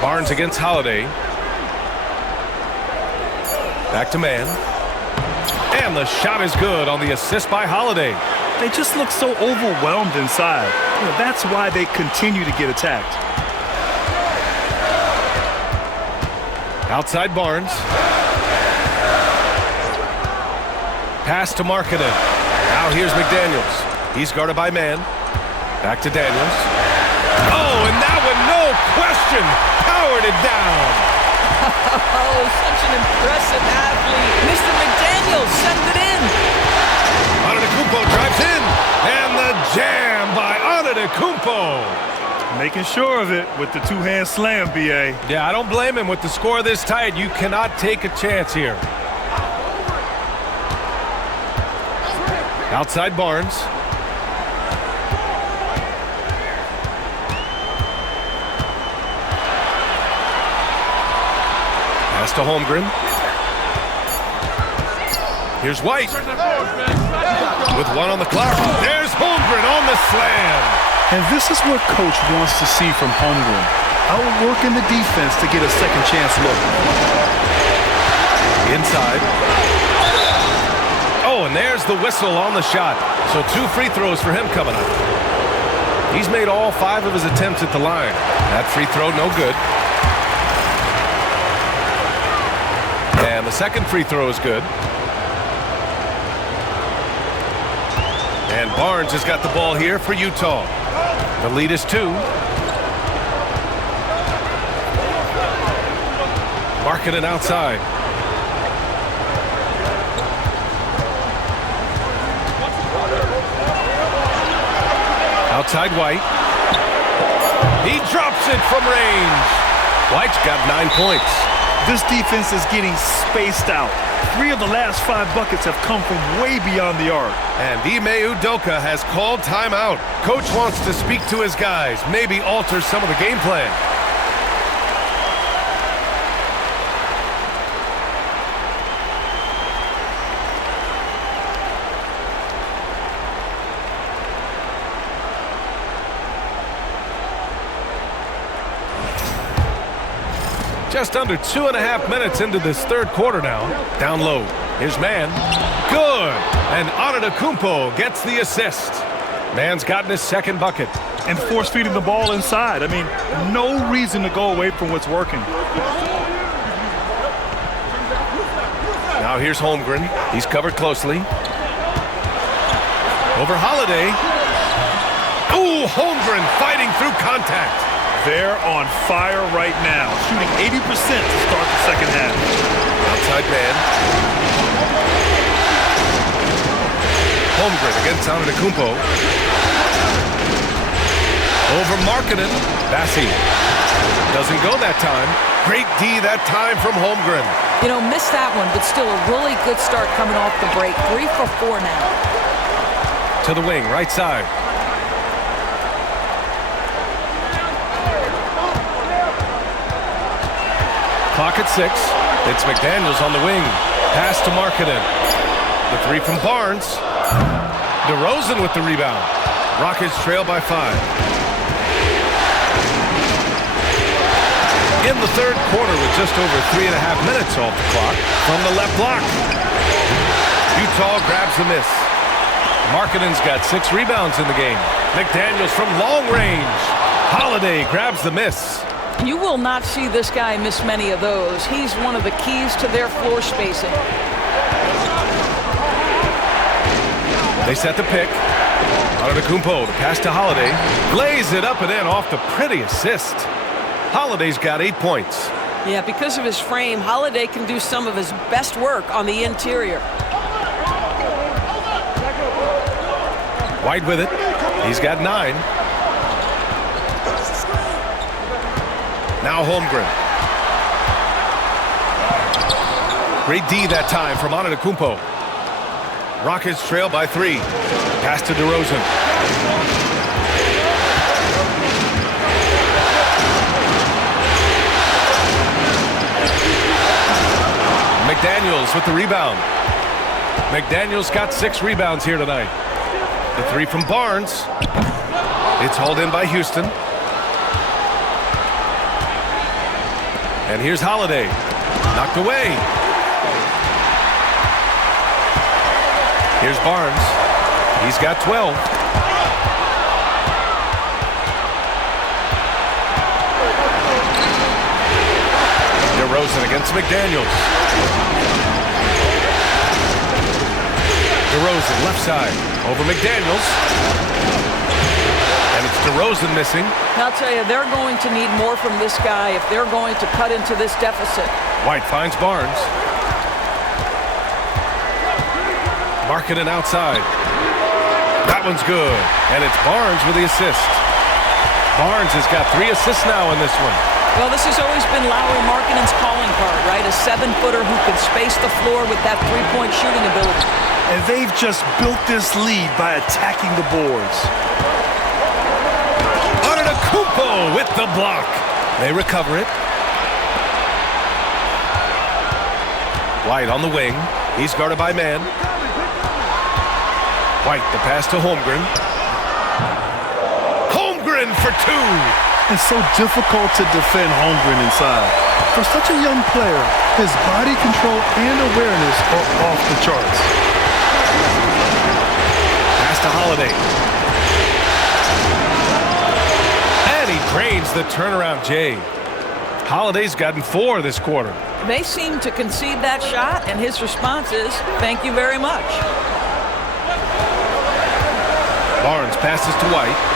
Barnes against Holiday. Back to Mann. And the shot is good on the assist by Holiday. They just look so overwhelmed inside. That's why they continue to get attacked. Outside Barnes. Pass to Markkanen. Now here's McDaniels. He's guarded by Mann. Back to Daniels. Oh, and that one, no question, powered it down. Oh, such an impressive athlete. Mr. McDaniels sends it in. Antetokounmpo drives in, and the jam by Antetokounmpo. Making sure of it with the two-hand slam, B.A. Yeah, I don't blame him. With the score this tight, you cannot take a chance here. Outside Barnes. Pass to Holmgren. Here's White. With 1 on the clock. There's Holmgren on the slam. And this is what Coach wants to see from Holmgren. Outworking the defense to get a second chance look. Inside. Oh, and there's the whistle on the shot. So 2 free throws for him coming up. He's made all 5 of his attempts at the line. That free throw, no good. And the second free throw is good. And Barnes has got the ball here for Utah. The lead is 2. Markkanen outside. Outside White. He drops it from range. White's got 9 points. This defense is getting spaced out. 3 of the last 5 buckets have come from way beyond the arc. And Ime Udoka has called timeout. Coach wants to speak to his guys, maybe alter some of the game plan. Just under 2.5 minutes into this third quarter now. Down low. Here's Mann. Good. And Antetokounmpo gets the assist. Mann's gotten his second bucket. And force feeding the ball inside. I mean, no reason to go away from what's working. Now here's Holmgren. He's covered closely. Over Holiday. Ooh, Holmgren fighting through contact. They're on fire right now, shooting 80% to start the second half. Outside Mann. Holmgren against Antetokounmpo. Over Markkanen. Bassi. Doesn't go that time. Great D that time from Holmgren. You know, missed that one, but still a really good start coming off the break. 3 for 4 now. To the wing, right side. Clock at 6. It's McDaniels on the wing. Pass to Markkanen. The 3 from Barnes. DeRozan with the rebound. Rockets trail by 5. In the third quarter with just over 3.5 minutes off the clock. From the left block. Utah grabs the miss. Markkanen's got 6 rebounds in the game. McDaniels from long range. Holiday grabs the miss. You will not see this guy miss many of those. He's one of the keys to their floor spacing. They set the pick. Antetokounmpo, the pass to Holiday. Lays it up and in off the pretty assist. Holiday's got 8 points. Yeah, because of his frame, Holiday can do some of his best work on the interior. White with it. He's got 9. Now Holmgren. Great D that time from Antetokounmpo. Rockets trail by 3. Pass to DeRozan. McDaniels with the rebound. McDaniels got 6 rebounds here tonight. The 3 from Barnes. It's hauled in by Houston. And here's Holiday. Knocked away. Here's Barnes. He's got 12. DeRozan against McDaniels. DeRozan, left side. Over McDaniels. And it's DeRozan missing. I'll tell you, they're going to need more from this guy if they're going to cut into this deficit. White finds Barnes. Markkanen outside. That one's good. And it's Barnes with the assist. Barnes has got 3 assists now in this one. Well, this has always been Lauri Markkanen's calling card, right? A 7-footer who can space the floor with that three-point shooting ability. And they've just built this lead by attacking the boards. Antetokounmpo with the block. They recover it. White on the wing. He's guarded by man. White, the pass to Holmgren. Holmgren for 2. It's so difficult to defend Holmgren inside. For such a young player, his body control and awareness are off the charts. Pass to Holiday. And he drains the turnaround J. Holiday's gotten 4 this quarter. They seem to concede that shot, and his response is, thank you very much. Barnes passes to White.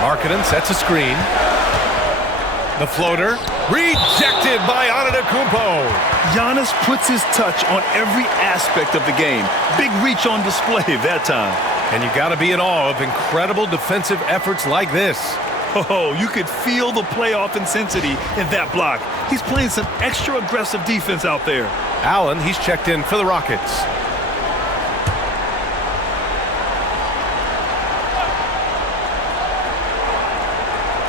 Markkanen sets a screen. The floater rejected by Antetokounmpo. Giannis puts his touch on every aspect of the game. Big reach on display that time. And you got to be in awe of incredible defensive efforts like this. Oh, you could feel the playoff intensity in that block. He's playing some extra aggressive defense out there. Allen, he's checked in for the Rockets.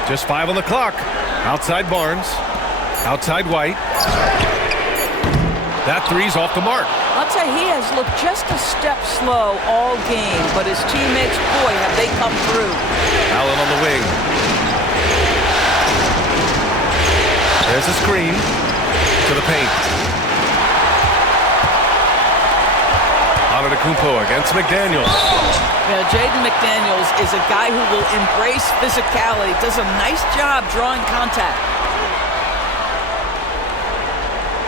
Just 5 on the clock. Outside Barnes. Outside White. That 3's off the mark. I'll tell you, he has looked just a step slow all game, but his teammates, boy, have they come through. Allen on the wing. There's a screen to the paint. Antetokounmpo against McDaniels. Yeah, Jaden McDaniels is a guy who will embrace physicality, does a nice job drawing contact.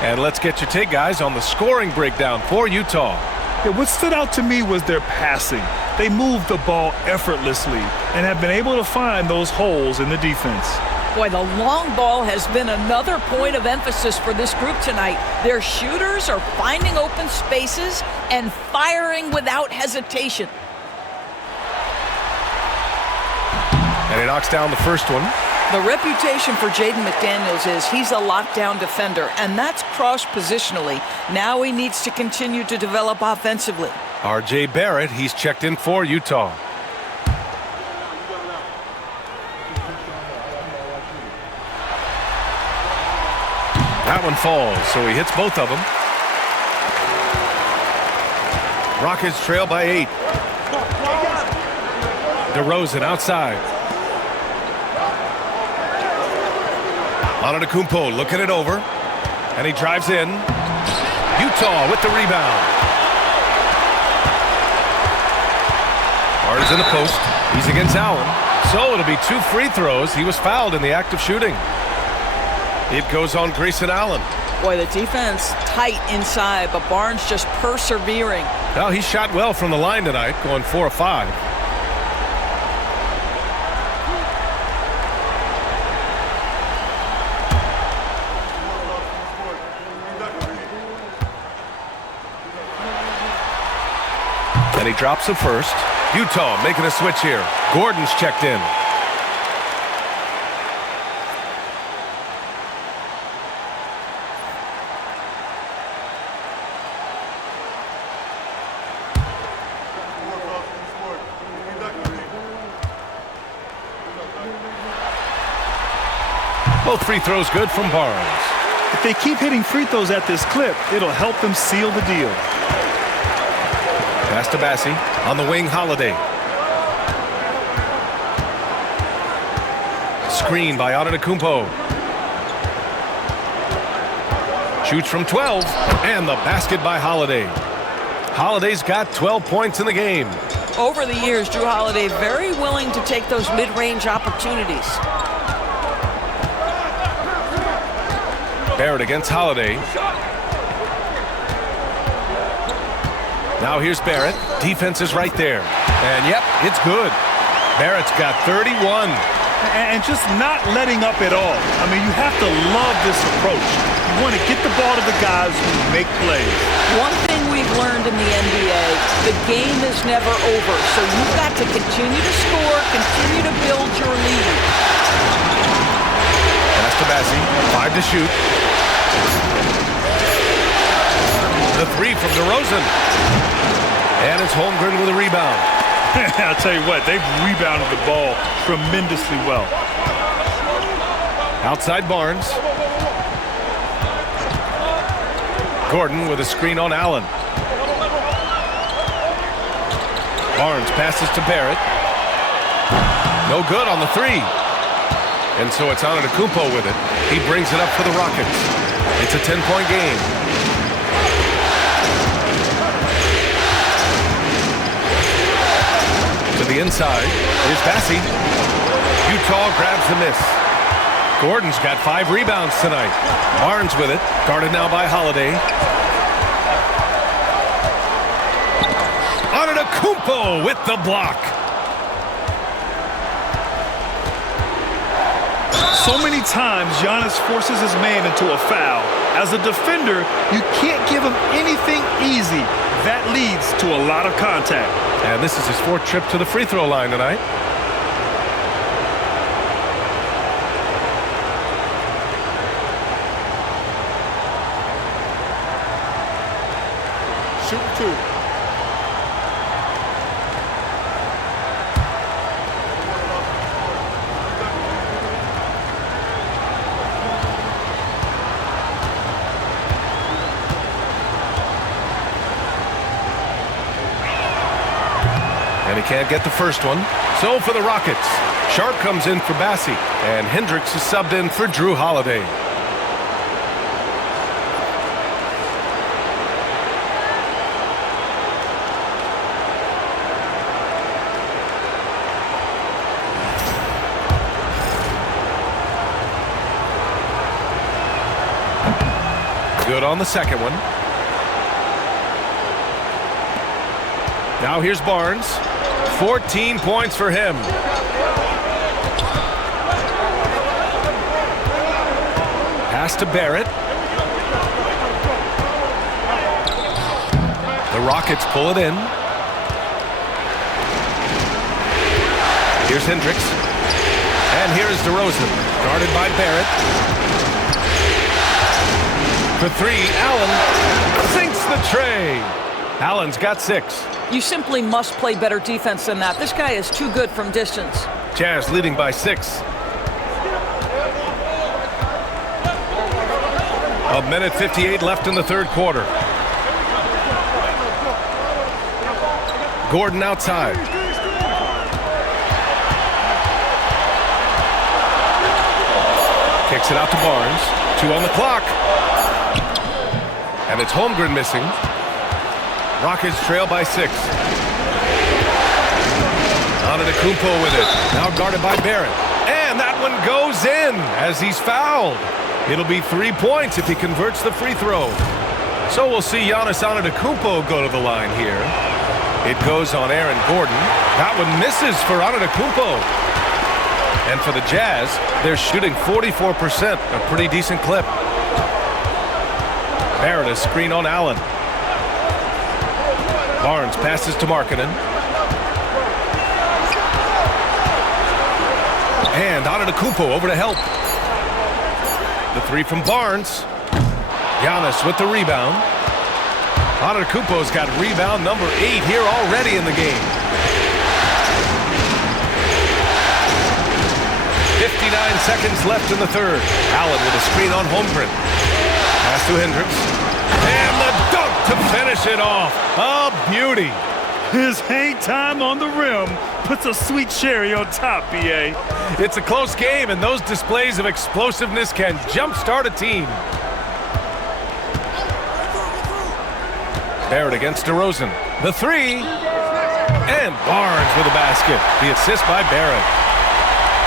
And let's get your take, guys, on the scoring breakdown for Utah. Yeah, what stood out to me was their passing. They moved the ball effortlessly and have been able to find those holes in the defense. Boy, the long ball has been another point of emphasis for this group tonight. Their shooters are finding open spaces and firing without hesitation. And he knocks down the first one. The reputation for Jaden McDaniels is he's a lockdown defender, and that's cross-positionally. Now he needs to continue to develop offensively. R.J. Barrett, he's checked in for Utah. That one falls, so he hits both of them. Rockets trail by 8. DeRozan outside. Antetokounmpo looking it over, and he drives in. Utah with the rebound. Barnes in the post. He's against Allen. So it'll be 2 free throws. He was fouled in the act of shooting. It goes on Grayson Allen. Boy, the defense tight inside, but Barnes just persevering. Well, he shot well from the line tonight, going 4 of 5. And he drops the first. Utah making a switch here. Gordon's checked in. Both free throws good from Barnes. If they keep hitting free throws at this clip, it'll help them seal the deal. Pass to Bassi. On the wing, Holiday. Screen by Antetokounmpo. Shoots from 12. And the basket by Holiday. Holiday's got 12 points in the game. Over the years, Drew Holiday very willing to take those mid-range opportunities. Barrett against Holiday. Now here's Barrett. Defense is right there. And yep, it's good. Barrett's got 31. And just not letting up at all. I mean, you have to love this approach. You want to get the ball to the guys who make plays. One thing we've learned in the NBA, the game is never over. So you've got to continue to score, continue to build your lead. Pass to Bassi. 5 to shoot. The 3 from DeRozan. And it's Holmgren with a rebound. I'll tell you what, they've rebounded the ball tremendously well. Outside Barnes. Gordon with a screen on Allen. Barnes passes to Barrett. No good on the 3. And so it's Antetokounmpo with it. He brings it up for the Rockets. It's a 10-point game. To the inside. Here's Bassi. Utah grabs the miss. Gordon's got 5 rebounds tonight. Barnes with it. Guarded now by Holiday. Antetokounmpo with the block. So many times, Giannis forces his man into a foul. As a defender, you can't give him anything easy. That leads to a lot of contact. And this is his 4th trip to the free throw line tonight. Shoot 2. And he can't get the first one. So for the Rockets, Sharp comes in for Bassi. And Hendricks is subbed in for Drew Holiday. Good on the second one. Now here's Barnes. 14 points for him. Pass to Barrett. The Rockets pull it in. Here's Hendricks. And here's DeRozan. Guarded by Barrett. For 3, Allen sinks the tray. Allen's got 6. You simply must play better defense than that. This guy is too good from distance. Jazz leading by 6. A minute 58 left in the 3rd quarter. Gordon outside. Kicks it out to Barnes. 2 on the clock. And it's Holmgren missing. Rockets trail by 6. Antetokounmpo with it. Now guarded by Barrett. And that one goes in as he's fouled. It'll be 3 points if he converts the free throw. So we'll see Giannis Antetokounmpo go to the line here. It goes on Aaron Gordon. That one misses for Antetokounmpo. And for the Jazz, they're shooting 44%, a pretty decent clip. Barrett a screen on Allen. Barnes passes to Markkanen. And Antetokounmpo over to help. The 3 from Barnes. Giannis with the rebound. Antetokounmpo's got rebound number 8 here already in the game. 59 seconds left in the 3rd. Allen with a screen on Holmgren. Pass to Hendricks. And the dunk to finish it off. A beauty. His hang time on the rim puts a sweet cherry on top, B.A. It's a close game, and those displays of explosiveness can jumpstart a team. Barrett against DeRozan. The 3. And Barnes with a basket. The assist by Barrett.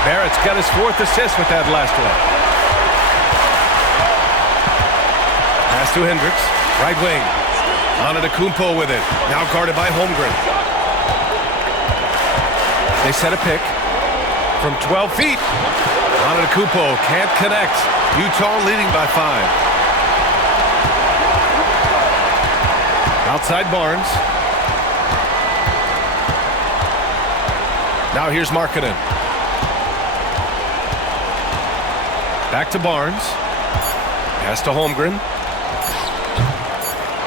Barrett's got his 4th assist with that last one. Pass to Hendricks. Right wing. Antetokounmpo with it. Now guarded by Holmgren. They set a pick from 12 feet. Antetokounmpo can't connect. Utah leading by 5. Outside Barnes. Now here's Markkanen. Back to Barnes. Pass to Holmgren.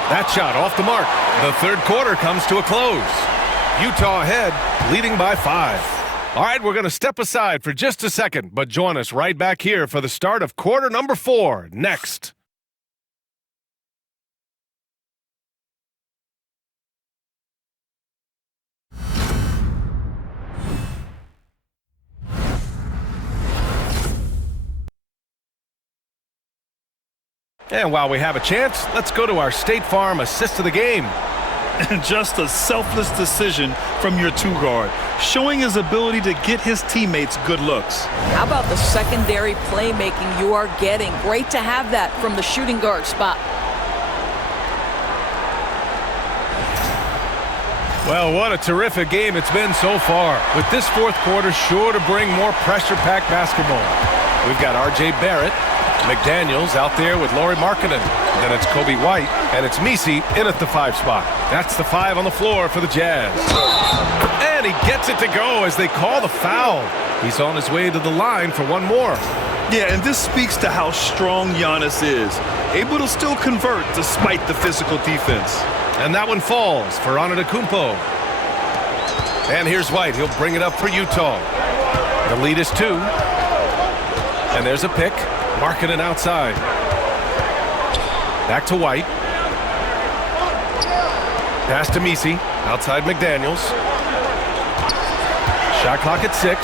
That shot off the mark. The third quarter comes to a close. Utah ahead, leading by 5. All right, we're going to step aside for just a second, but join us right back here for the start of quarter number 4 next. And while we have a chance, let's go to our State Farm assist of the game. And just a selfless decision from your 2-guard, showing his ability to get his teammates good looks. How about the secondary playmaking you are getting? Great to have that from the shooting guard spot. Well, what a terrific game it's been so far, with this fourth quarter sure to bring more pressure-packed basketball. We've got R.J. Barrett, McDaniels out there with Lauri Markkanen. Then it's Kobe White, and it's Misi in at the 5 spot. That's the 5 on the floor for the Jazz. And he gets it to go as they call the foul. He's on his way to the line for one more. Yeah, and this speaks to how strong Giannis is. Able to still convert despite the physical defense. And that one falls for Antetokounmpo. And here's White. He'll bring it up for Utah. The lead is 2. And there's a pick. Markkanen outside. Back to White. Pass to Misi. Outside McDaniels. Shot clock at 6.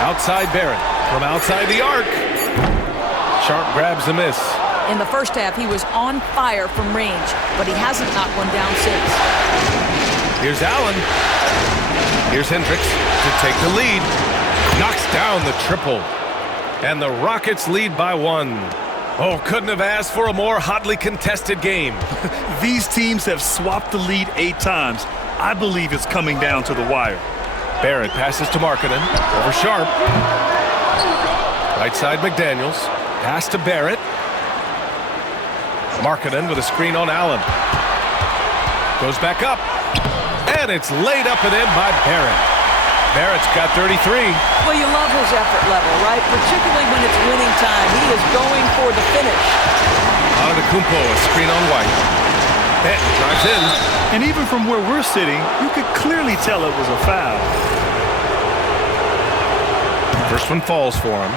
Outside Barrett. From outside the arc. Sharp grabs the miss. In the first half, he was on fire from range, but he hasn't knocked one down since. Here's Allen. Here's Hendricks to take the lead. Knocks down the triple. And the Rockets lead by 1. Oh, couldn't have asked for a more hotly contested game. These teams have swapped the lead 8 times. I believe it's coming down to the wire. Barrett passes to Markkanen. Over Sharp. Right side McDaniels. Pass to Barrett. Markkanen with a screen on Allen. Goes back up. And it's laid up and in by Barrett. Barrett's got 33. Well, you love his effort level, right? Particularly when it's winning time. He is going for the finish. Antetokounmpo, a screen on White. And drives in. And even from where we're sitting, you could clearly tell it was a foul. First one falls for him.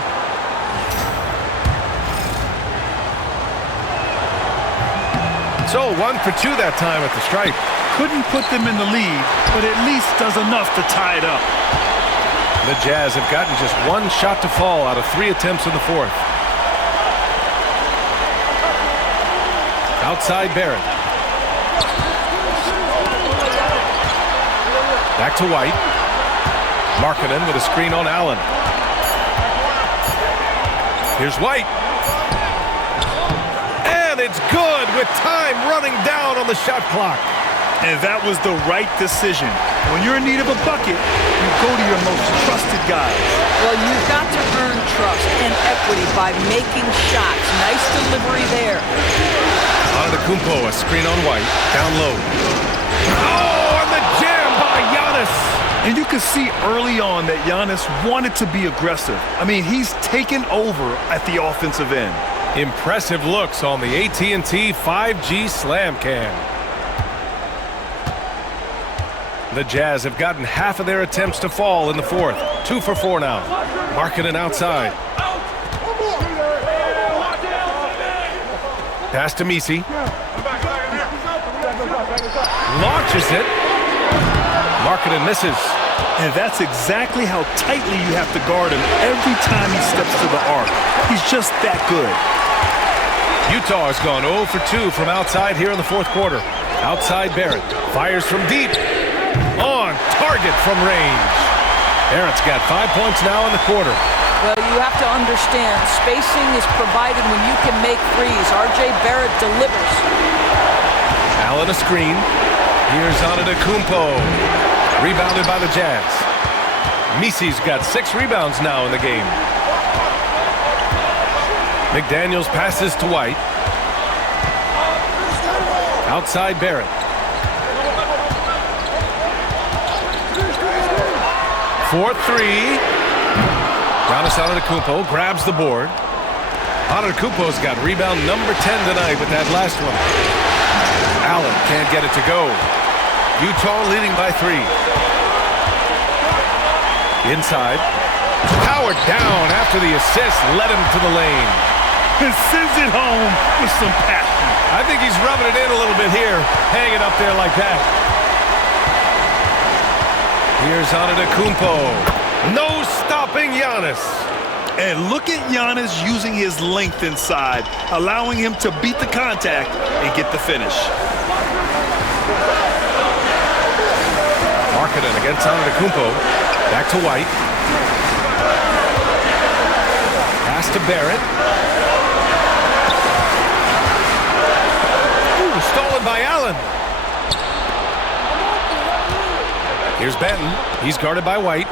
So 1 for 2 that time at the stripe. Couldn't put them in the lead, but at least does enough to tie it up. The Jazz have gotten just 1 shot to fall out of 3 attempts in the fourth. Outside Barrett. Back to White. Markkanen with a screen on Allen. Here's White. And it's good with time running down on the shot clock. And that was the right decision. When you're in need of a bucket, you go to your most trusted guys. Well, you've got to earn trust and equity by making shots. Nice delivery there. Antetokounmpo, a screen on White. Down low. Oh, and the jam by Giannis. And you could see early on that Giannis wanted to be aggressive. I mean, he's taken over at the offensive end. Impressive looks on the AT&T 5G Slam Cam. The Jazz have gotten half of their attempts to fall in the fourth. 2 for 4 now. Markkanen outside. Pass to Misi. Launches it. Markkanen misses. And that's exactly how tightly you have to guard him every time he steps to the arc. He's just that good. Utah has gone 0 for 2 from outside here in the fourth quarter. Outside Barrett. Fires from deep. On target from range. Barrett's got 5 points now in the quarter. Well, you have to understand, spacing is provided when you can make threes. R.J. Barrett delivers. Allen a screen. Here's Antetokounmpo. Rebounded by the Jazz. Misi's got 6 rebounds now in the game. McDaniels passes to White. Outside Barrett. For 3. Giannis Antetokounmpo grabs the board. Antetokounmpo's got rebound number 10 tonight with that last one. Allen can't get it to go. Utah leading by 3. Inside. Powered down after the assist led him to the lane. And sends it home with some passion. I think he's rubbing it in a little bit here, hanging up there like that. Here's Antetokounmpo. No stopping Giannis. And look at Giannis using his length inside, allowing him to beat the contact and get the finish. Markkanen against Antetokounmpo. Back to White. Pass to Barrett. Ooh, stolen by Allen. Here's Benton. He's guarded by White.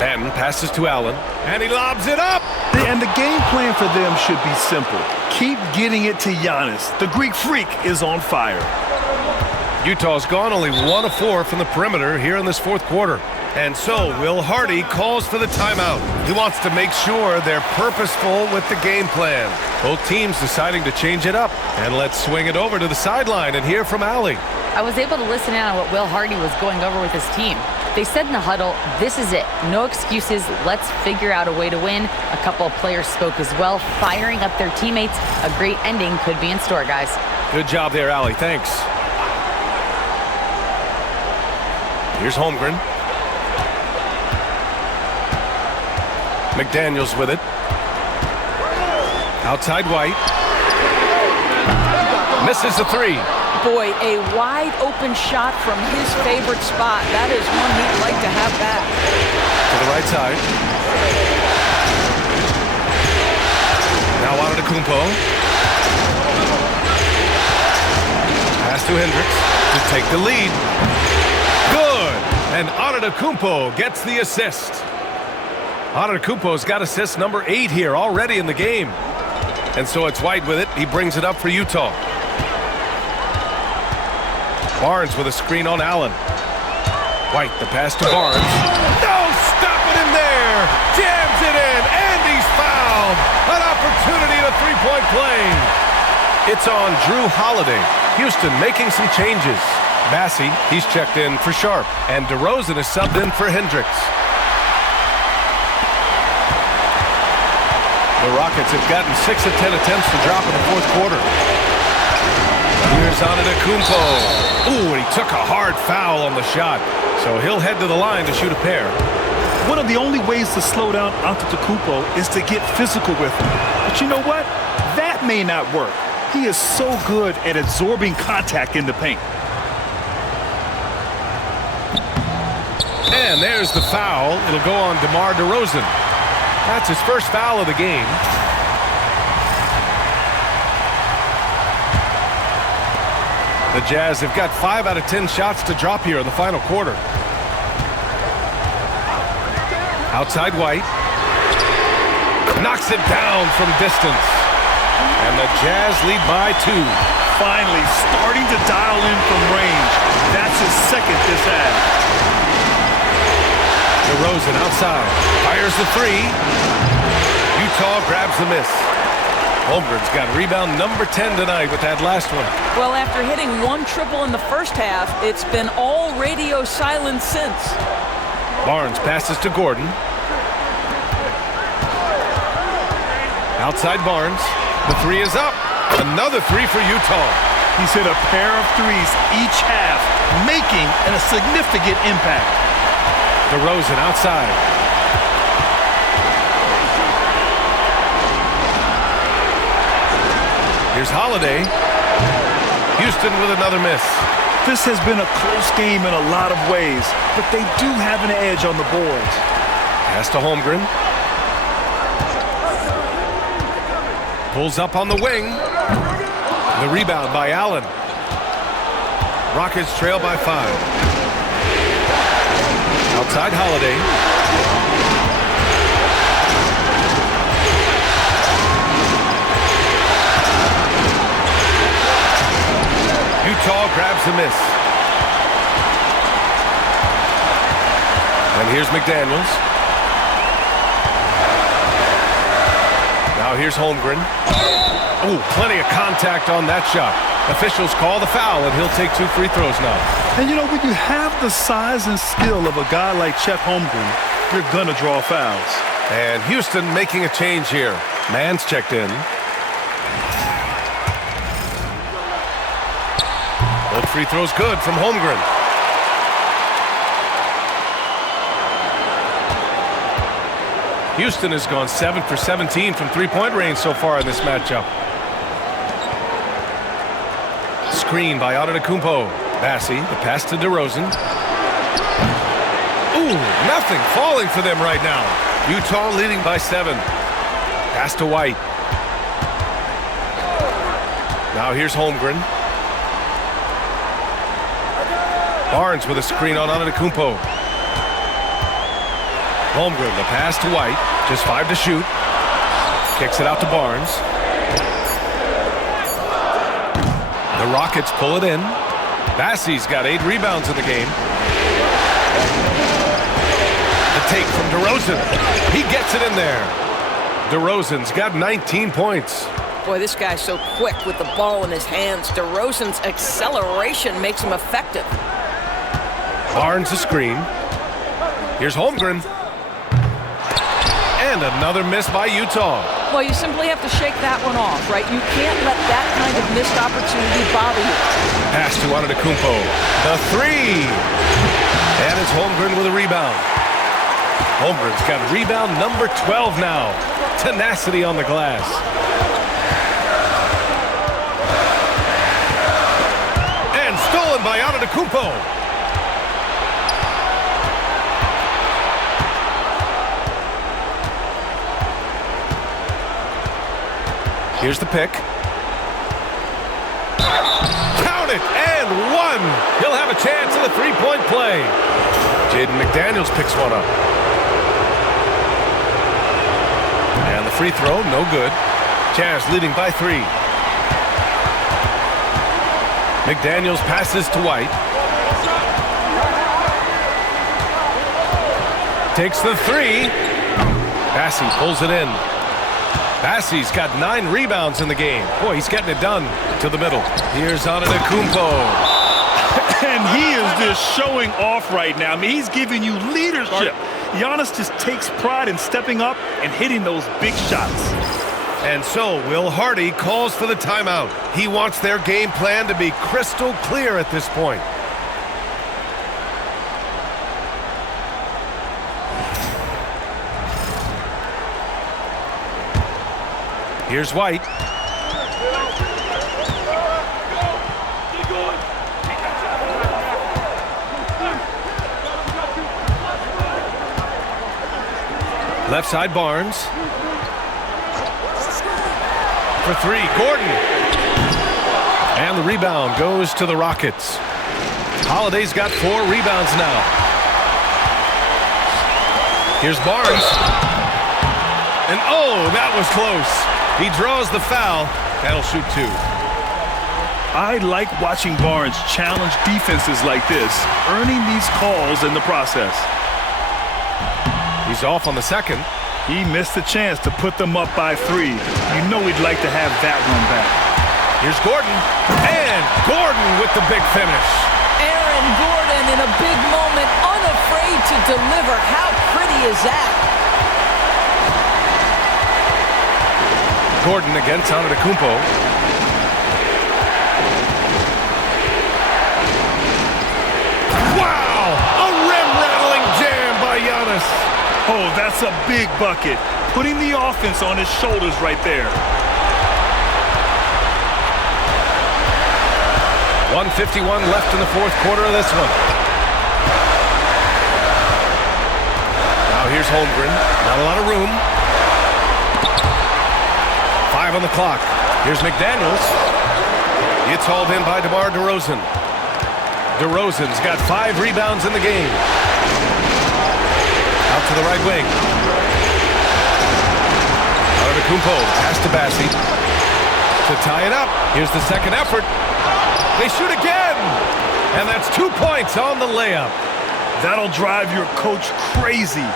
Benton passes to Allen, and he lobs it up. And the game plan for them should be simple. Keep getting it to Giannis. The Greek freak is on fire. Utah's gone only 1 of 4 from the perimeter here in this fourth quarter. And so Will Hardy calls for the timeout. He wants to make sure they're purposeful with the game plan. Both teams deciding to change it up. And let's swing it over to the sideline and hear from Allie. I was able to listen in on what Will Hardy was going over with his team. They said in the huddle, this is it. No excuses. Let's figure out a way to win. A couple of players spoke as well, firing up their teammates. A great ending could be in store, guys. Good job there, Allie. Thanks. Here's Holmgren. McDaniels with it. Outside White. Misses the 3. Boy, a wide open shot from his favorite spot. That is one he'd like to have back. To the right side. Now Antetokounmpo. Pass to Hendricks to take the lead. Good! And Antetokounmpo gets the assist. Antetokounmpo's got assist number 8 here already in the game. And so it's White with it. He brings it up for Utah. Barnes with a screen on Allen. White, the pass to Barnes. No stopping him there. Jams it in, and he's fouled. An opportunity at a three-point play. It's on Drew Holiday. Houston making some changes. Massey, he's checked in for Sharp. And DeRozan is subbed in for Hendricks. The Rockets have gotten 6 of 10 attempts to drop in the fourth quarter. Here's Antetokounmpo. Ooh, and he took a hard foul on the shot. So he'll head to the line to shoot a pair. One of the only ways to slow down Antetokounmpo is to get physical with him. But you know what? That may not work. He is so good at absorbing contact in the paint. And there's the foul. It'll go on DeMar DeRozan. That's his first foul of the game. The Jazz have got 5 out of 10 shots to drop here in the final quarter. Outside White. Knocks it down from distance. And the Jazz lead by 2. Finally starting to dial in from range. That's his second this half. DeRozan outside. Fires the 3. Utah grabs the miss. Holmgren's got rebound number 10 tonight with that last one. Well, after hitting 1 triple in the first half, it's been all radio silence since. Barnes passes to Gordon. Outside Barnes. The 3 is up. Another 3 for Utah. He's hit a pair of threes each half, making a significant impact. DeRozan outside. Here's Holiday. Houston with another miss. This has been a close game in a lot of ways, but they do have an edge on the boards. Pass to Holmgren. Pulls up on the wing. The rebound by Allen. Rockets trail by 5. Outside Holiday. Utah grabs the miss. And here's McDaniels. Now here's Holmgren. Oh, plenty of contact on that shot. Officials call the foul, and he'll take 2 free throws now. And you know, when you have the size and skill of a guy like Chet Holmgren, you're going to draw fouls. And Houston making a change here. Mann's checked in. Both free throws good from Holmgren. Houston has gone 7 for 17 from three-point range so far in this matchup. Screen by Antetokounmpo. Bassey, the pass to DeRozan. Ooh, nothing falling for them right now. Utah leading by 7. Pass to White. Now here's Holmgren. Barnes with a screen on Antetokounmpo. Holmgren, the pass to White. Just 5 to shoot. Kicks it out to Barnes. The Rockets pull it in. Bassey's got 8 rebounds in the game. The take from DeRozan. He gets it in there. DeRozan's got 19 points. Boy, this guy's so quick with the ball in his hands. DeRozan's acceleration makes him effective. Barnes the screen. Here's Holmgren. And another miss by Utah. Well, you simply have to shake that one off, right? You can't let that kind of missed opportunity bother you. Pass to Antetokounmpo. The 3. And it's Holmgren with a rebound. Holmgren's got rebound number 12 now. Tenacity on the glass. And stolen by Antetokounmpo. Here's the pick. Count it, and 1. He'll have a chance at a 3-point play. Jaden McDaniels picks one up. And the free throw, no good. Jazz leading by 3. McDaniels passes to White. Takes the 3. Bassey pulls it in. Bassey's got 9 rebounds in the game. Boy, he's getting it done to the middle. Here's Antetokounmpo. And he is just showing off right now. I mean, he's giving you leadership. Giannis just takes pride in stepping up and hitting those big shots. And so Will Hardy calls for the timeout. He wants their game plan to be crystal clear at this point. Here's White. Left side Barnes. For 3, Gordon. And the rebound goes to the Rockets. Holiday's got 4 rebounds now. Here's Barnes. And oh, that was close. He draws the foul. That'll shoot 2. I like watching Barnes challenge defenses like this, earning these calls in the process. He's off on the second. He missed the chance to put them up by 3. You know he'd like to have that one back. Here's Gordon. And Gordon with the big finish. Aaron Gordon in a big moment, unafraid to deliver. How pretty is that? Gordon against Antetokounmpo. Wow! A rim-rattling jam by Giannis. Oh, that's a big bucket. Putting the offense on his shoulders right there. 1:51 left in the 4th quarter of this one. Now here's Holmgren. Not a lot of room. 5 on the clock. Here's McDaniels. It's hauled in by DeMar DeRozan. DeRozan's got 5 rebounds in the game. Out to the right wing. Antetokounmpo, pass to Bassi. To tie it up. Here's the second effort. They shoot again! And that's 2 points on the layup. That'll drive your coach crazy,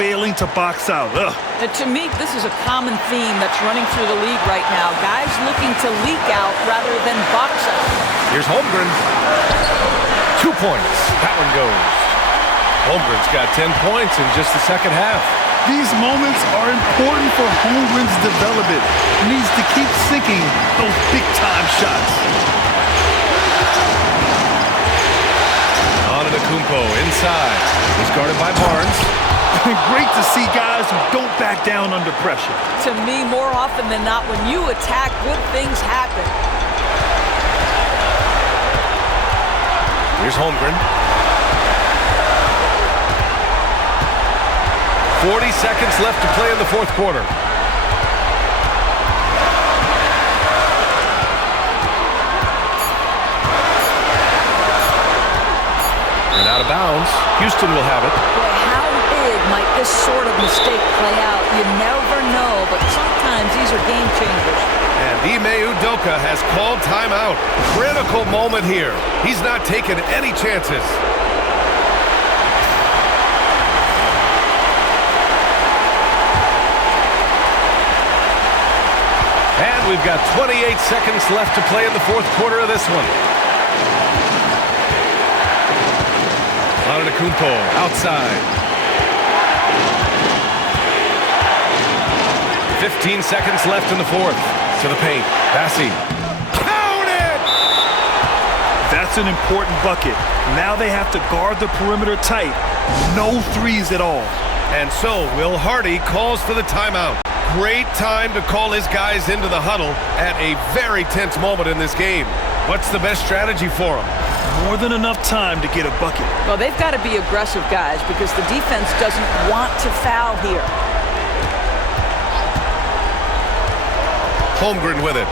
failing to box out. Ugh. And to me, this is a common theme that's running through the league right now. Guys looking to leak out rather than box out. Here's Holmgren. 2 points. That one goes. Holmgren's got 10 points in just the second half. These moments are important for Holmgren's development. He needs to keep sinking those big-time shots. Antetokounmpo inside. He's guarded by Barnes. Great to see guys who don't back down under pressure. To me, more often than not, when you attack, good things happen. Here's Holmgren. 40 seconds left to play in the fourth quarter. And out of bounds. Houston will have it. Boy, how big might this sort of mistake play out? You never know, but sometimes these are game changers. And Ime Udoka has called timeout. Critical moment here. He's not taking any chances. And we've got 28 seconds left to play in the fourth quarter of this one. Antetokounmpo outside. 15 seconds left in the fourth. To the paint. Bassi. Count it! That's an important bucket. Now they have to guard the perimeter tight. No threes at all. And so Will Hardy calls for the timeout. Great time to call his guys into the huddle at a very tense moment in this game. What's the best strategy for him? More than enough time to get a bucket. Well, they've got to be aggressive guys because the defense doesn't want to foul here. Holmgren with it.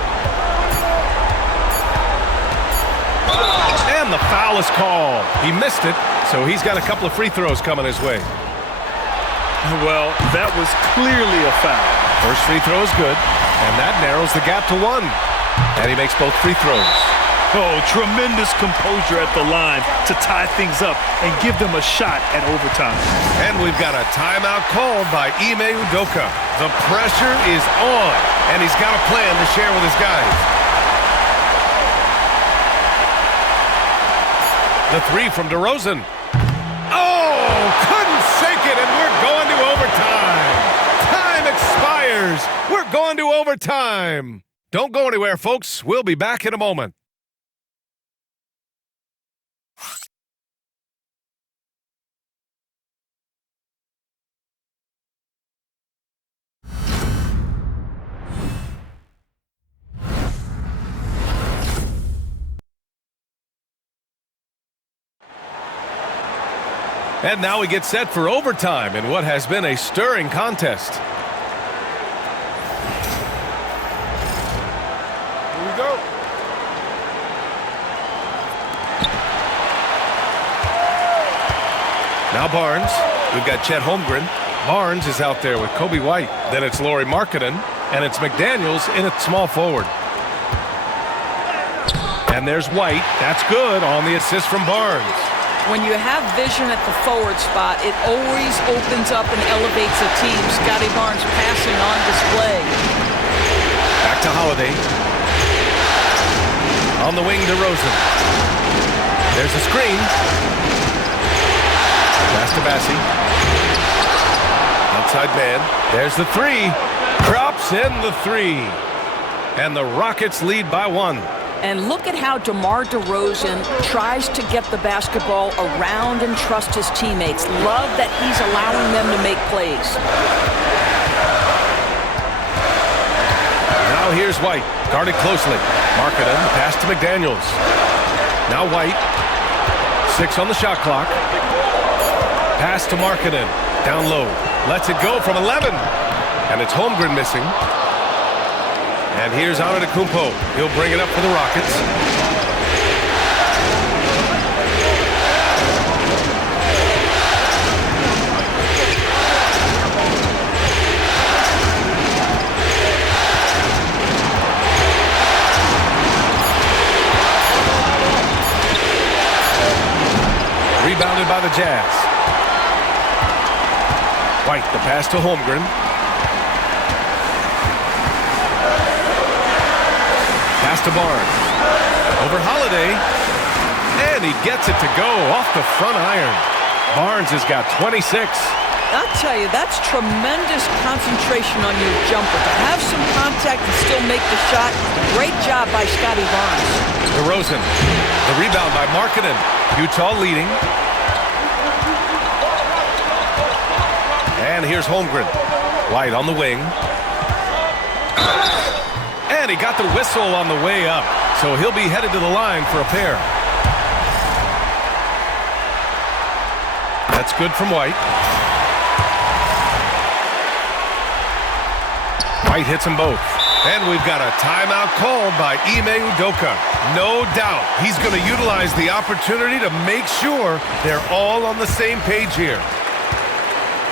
And the foul is called. He missed it, so he's got a couple of free throws coming his way. Well, that was clearly a foul. First free throw is good, and that narrows the gap to 1. And he makes both free throws. Oh, tremendous composure at the line to tie things up and give them a shot at overtime. And we've got a timeout called by Ime Udoka. The pressure is on, and he's got a plan to share with his guys. The three from DeRozan. Oh, couldn't sink it, and we're going to overtime. Time expires. We're going to overtime. Don't go anywhere, folks. We'll be back in a moment. And now we get set for overtime in what has been a stirring contest. Here we go. Now Barnes. We've got Chet Holmgren. Barnes is out there with Kobe White. Then it's Lauri Markkanen, and it's McDaniels in at small forward. And there's White. That's good on the assist from Barnes. When you have vision at the forward spot, it always opens up and elevates a team. Scotty Barnes passing on display. Back to Holiday. On the wing, DeRozan. There's a screen. Pass to Bassi. Outside man. There's the three. Drops in the three. And the Rockets lead by 1. And look at how DeMar DeRozan tries to get the basketball around and trust his teammates. Love that he's allowing them to make plays. Now here's White, guarded closely. Markkanen, pass to McDaniels. Now White, 6 on the shot clock. Pass to Markkanen, down low. Lets it go from 11. And it's Holmgren missing. And here's Antetokounmpo. He'll bring it up for the Rockets. Rebounded by the Jazz. White, the pass to Holmgren. Pass to Barnes. Over Holiday. And he gets it to go off the front iron. Barnes has got 26. I'll tell you, that's tremendous concentration on your jumper. To have some contact and still make the shot, great job by Scotty Barnes. DeRozan. The rebound by Markkanen. Utah leading. And here's Holmgren. White on the wing. And he got the whistle on the way up. So he'll be headed to the line for a pair. That's good from White. White hits them both. And we've got a timeout called by Ime Udoka. No doubt he's going to utilize the opportunity to make sure they're all on the same page here.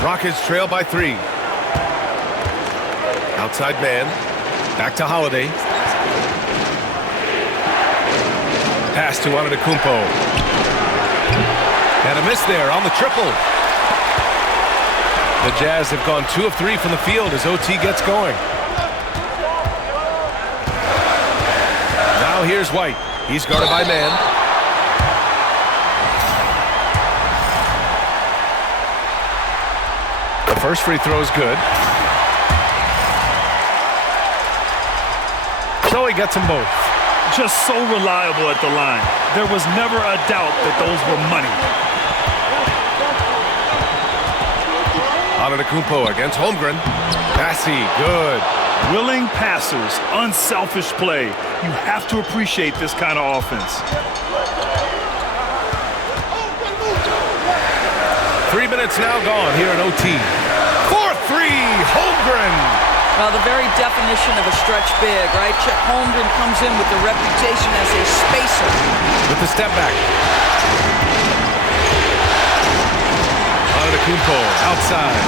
Rockets trail by 3. Outside man. Back to Holiday. Pass to Antetokounmpo. And a miss there on the triple. The Jazz have gone 2 of 3 from the field as OT gets going. Now here's White. He's guarded by man. The first free throw is good. So he gets them both. Just so reliable at the line. There was never a doubt that those were money. Antetokounmpo against Holmgren. Passy, good. Willing passers, unselfish play. You have to appreciate this kind of offense. 3 minutes now gone here in OT. 4-3, Holmgren. Well, the very definition of a stretch big, right? Chet Holmgren comes in with the reputation as a spacer. With the step back. Antetokounmpo outside.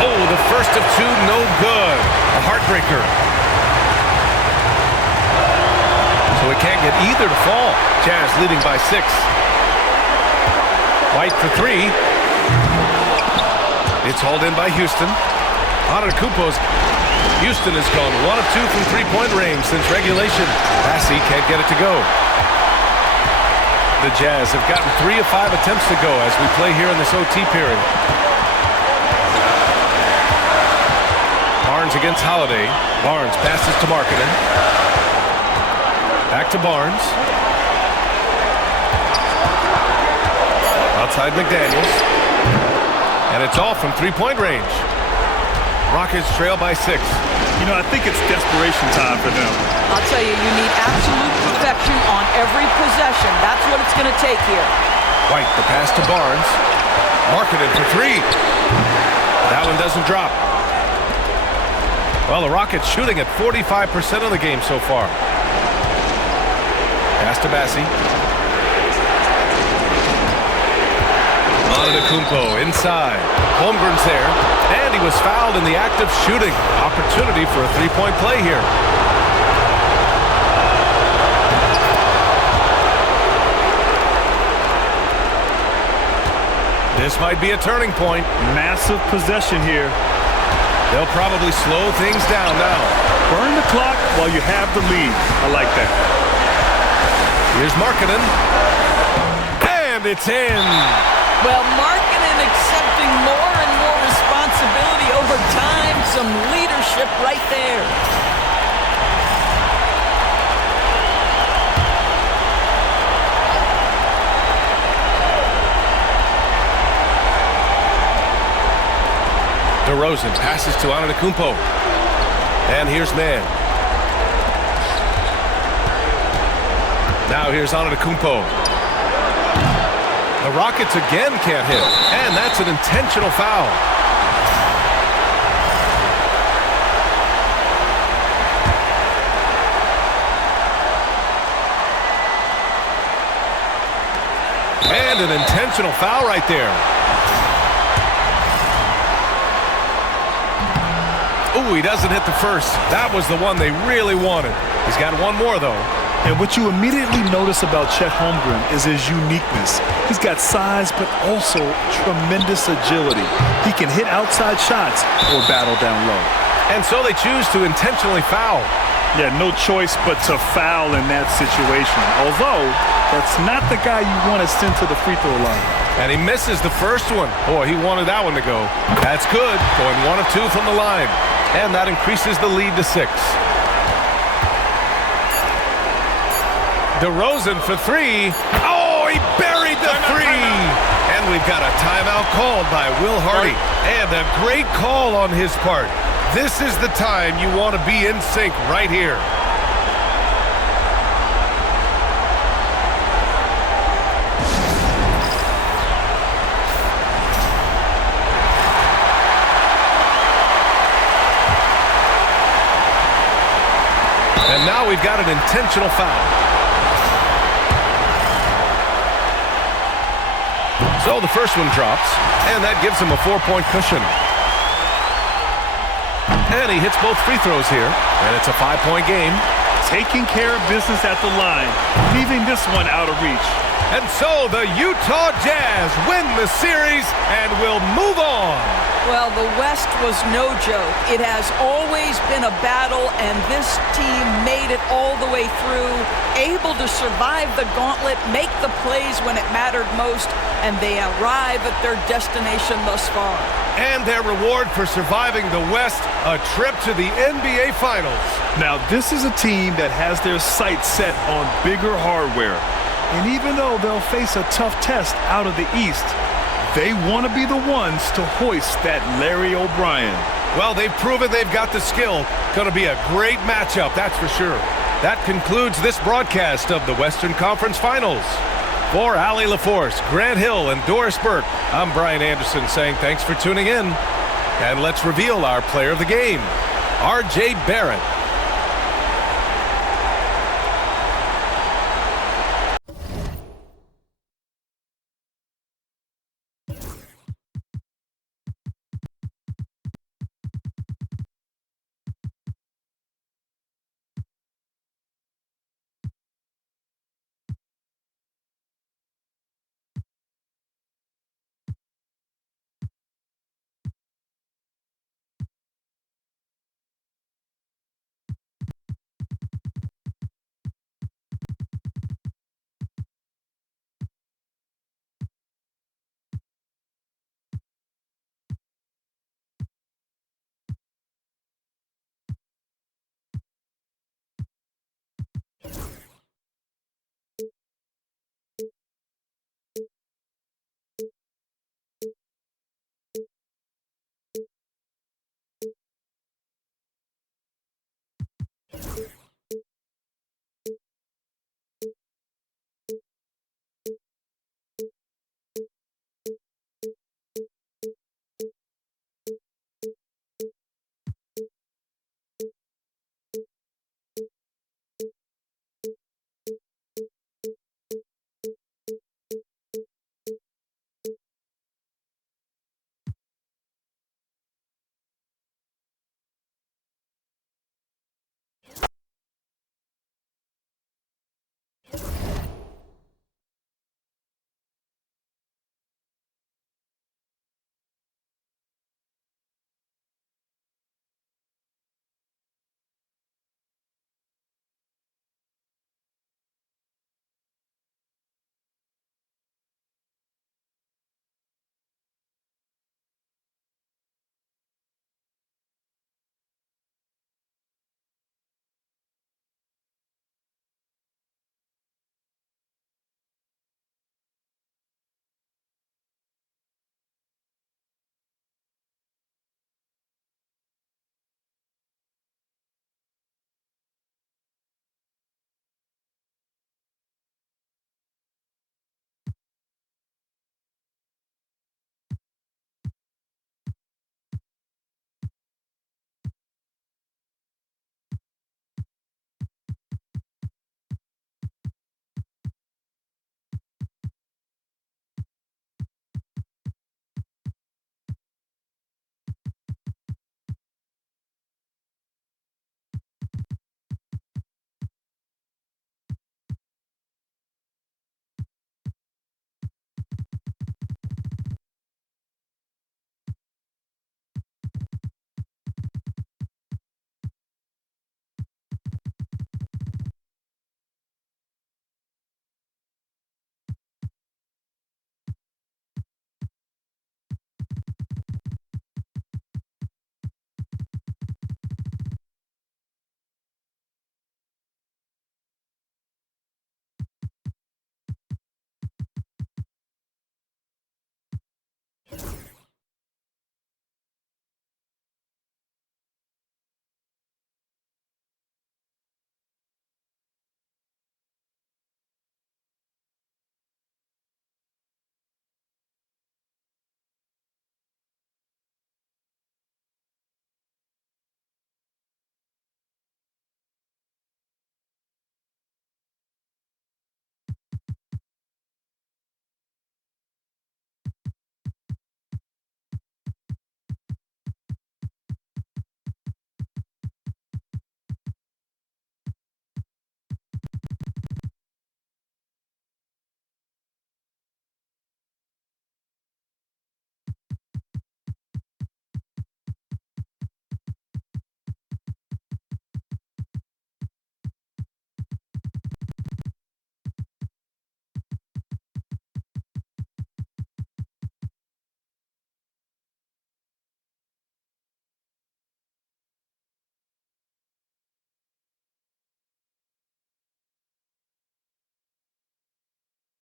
Oh, the first of 2, no good. A heartbreaker. So he can't get either to fall. Jazz leading by 6. White for 3. It's hauled in by Houston. Antetokounmpo's Houston has gone 1 of 2 from 3-point range since regulation. Passy can't get it to go. The Jazz have gotten 3 of 5 attempts to go as we play here in this OT period. Barnes against Holiday. Barnes passes to Markkanen. Back to Barnes. Outside McDaniels. And it's off from 3-point range. Rockets trail by 6. You know, I think it's desperation time for them. I'll tell you, you need absolute perfection on every possession. That's what it's going to take here. White, the pass to Barnes. Markkanen for 3. That one doesn't drop. Well, the Rockets shooting at 45% of the game so far. Pass to Bassey. Antetokounmpo inside. Holmgren's there. And he was fouled in the act of shooting. Opportunity for a 3-point play here. This might be a turning point. Massive possession here. They'll probably slow things down now. Burn the clock while you have the lead. I like that. Here's Markkanen. And it's in. Well, Markkanen accepting more and more responsibility over time. Some leadership right there. DeRozan passes to Antetokounmpo. And here's man. Now here's Antetokounmpo. The Rockets again can't hit, and that's an intentional foul. And an intentional foul right there. Ooh, he doesn't hit the first. That was the one they really wanted. He's got one more, though. And what you immediately notice about Chet Holmgren is his uniqueness. He's got size, but also tremendous agility. He can hit outside shots or battle down low. And so they choose to intentionally foul. Yeah, no choice but to foul in that situation. Although, that's not the guy you want to send to the free throw line. And he misses the first one. Boy, he wanted that one to go. That's good. Going 1 of 2 from the line. And that increases the lead to 6. DeRozan for 3. Oh, he buried the 3. And we've got a timeout called by Will Hardy. And a great call on his part. This is the time you want to be in sync right here. And now we've got an intentional foul. So the first one drops, and that gives him a 4-point cushion. And he hits both free throws here, and it's a 5-point game. Taking care of business at the line, leaving this one out of reach. And so the Utah Jazz win the series and will move on. Well, the West was no joke. It has always been a battle, and this team made it all the way through, able to survive the gauntlet, make the plays when it mattered most, and they arrive at their destination thus far. And their reward for surviving the West, a trip to the NBA Finals. Now, this is a team that has their sights set on bigger hardware. And even though they'll face a tough test out of the East, they want to be the ones to hoist that Larry O'Brien. Well, they've proven they've got the skill. Going to be a great matchup, that's for sure. That concludes this broadcast of the Western Conference Finals. For Allie LaForce, Grant Hill, and Doris Burke, I'm Brian Anderson saying thanks for tuning in. And let's reveal our player of the game, R.J. Barrett.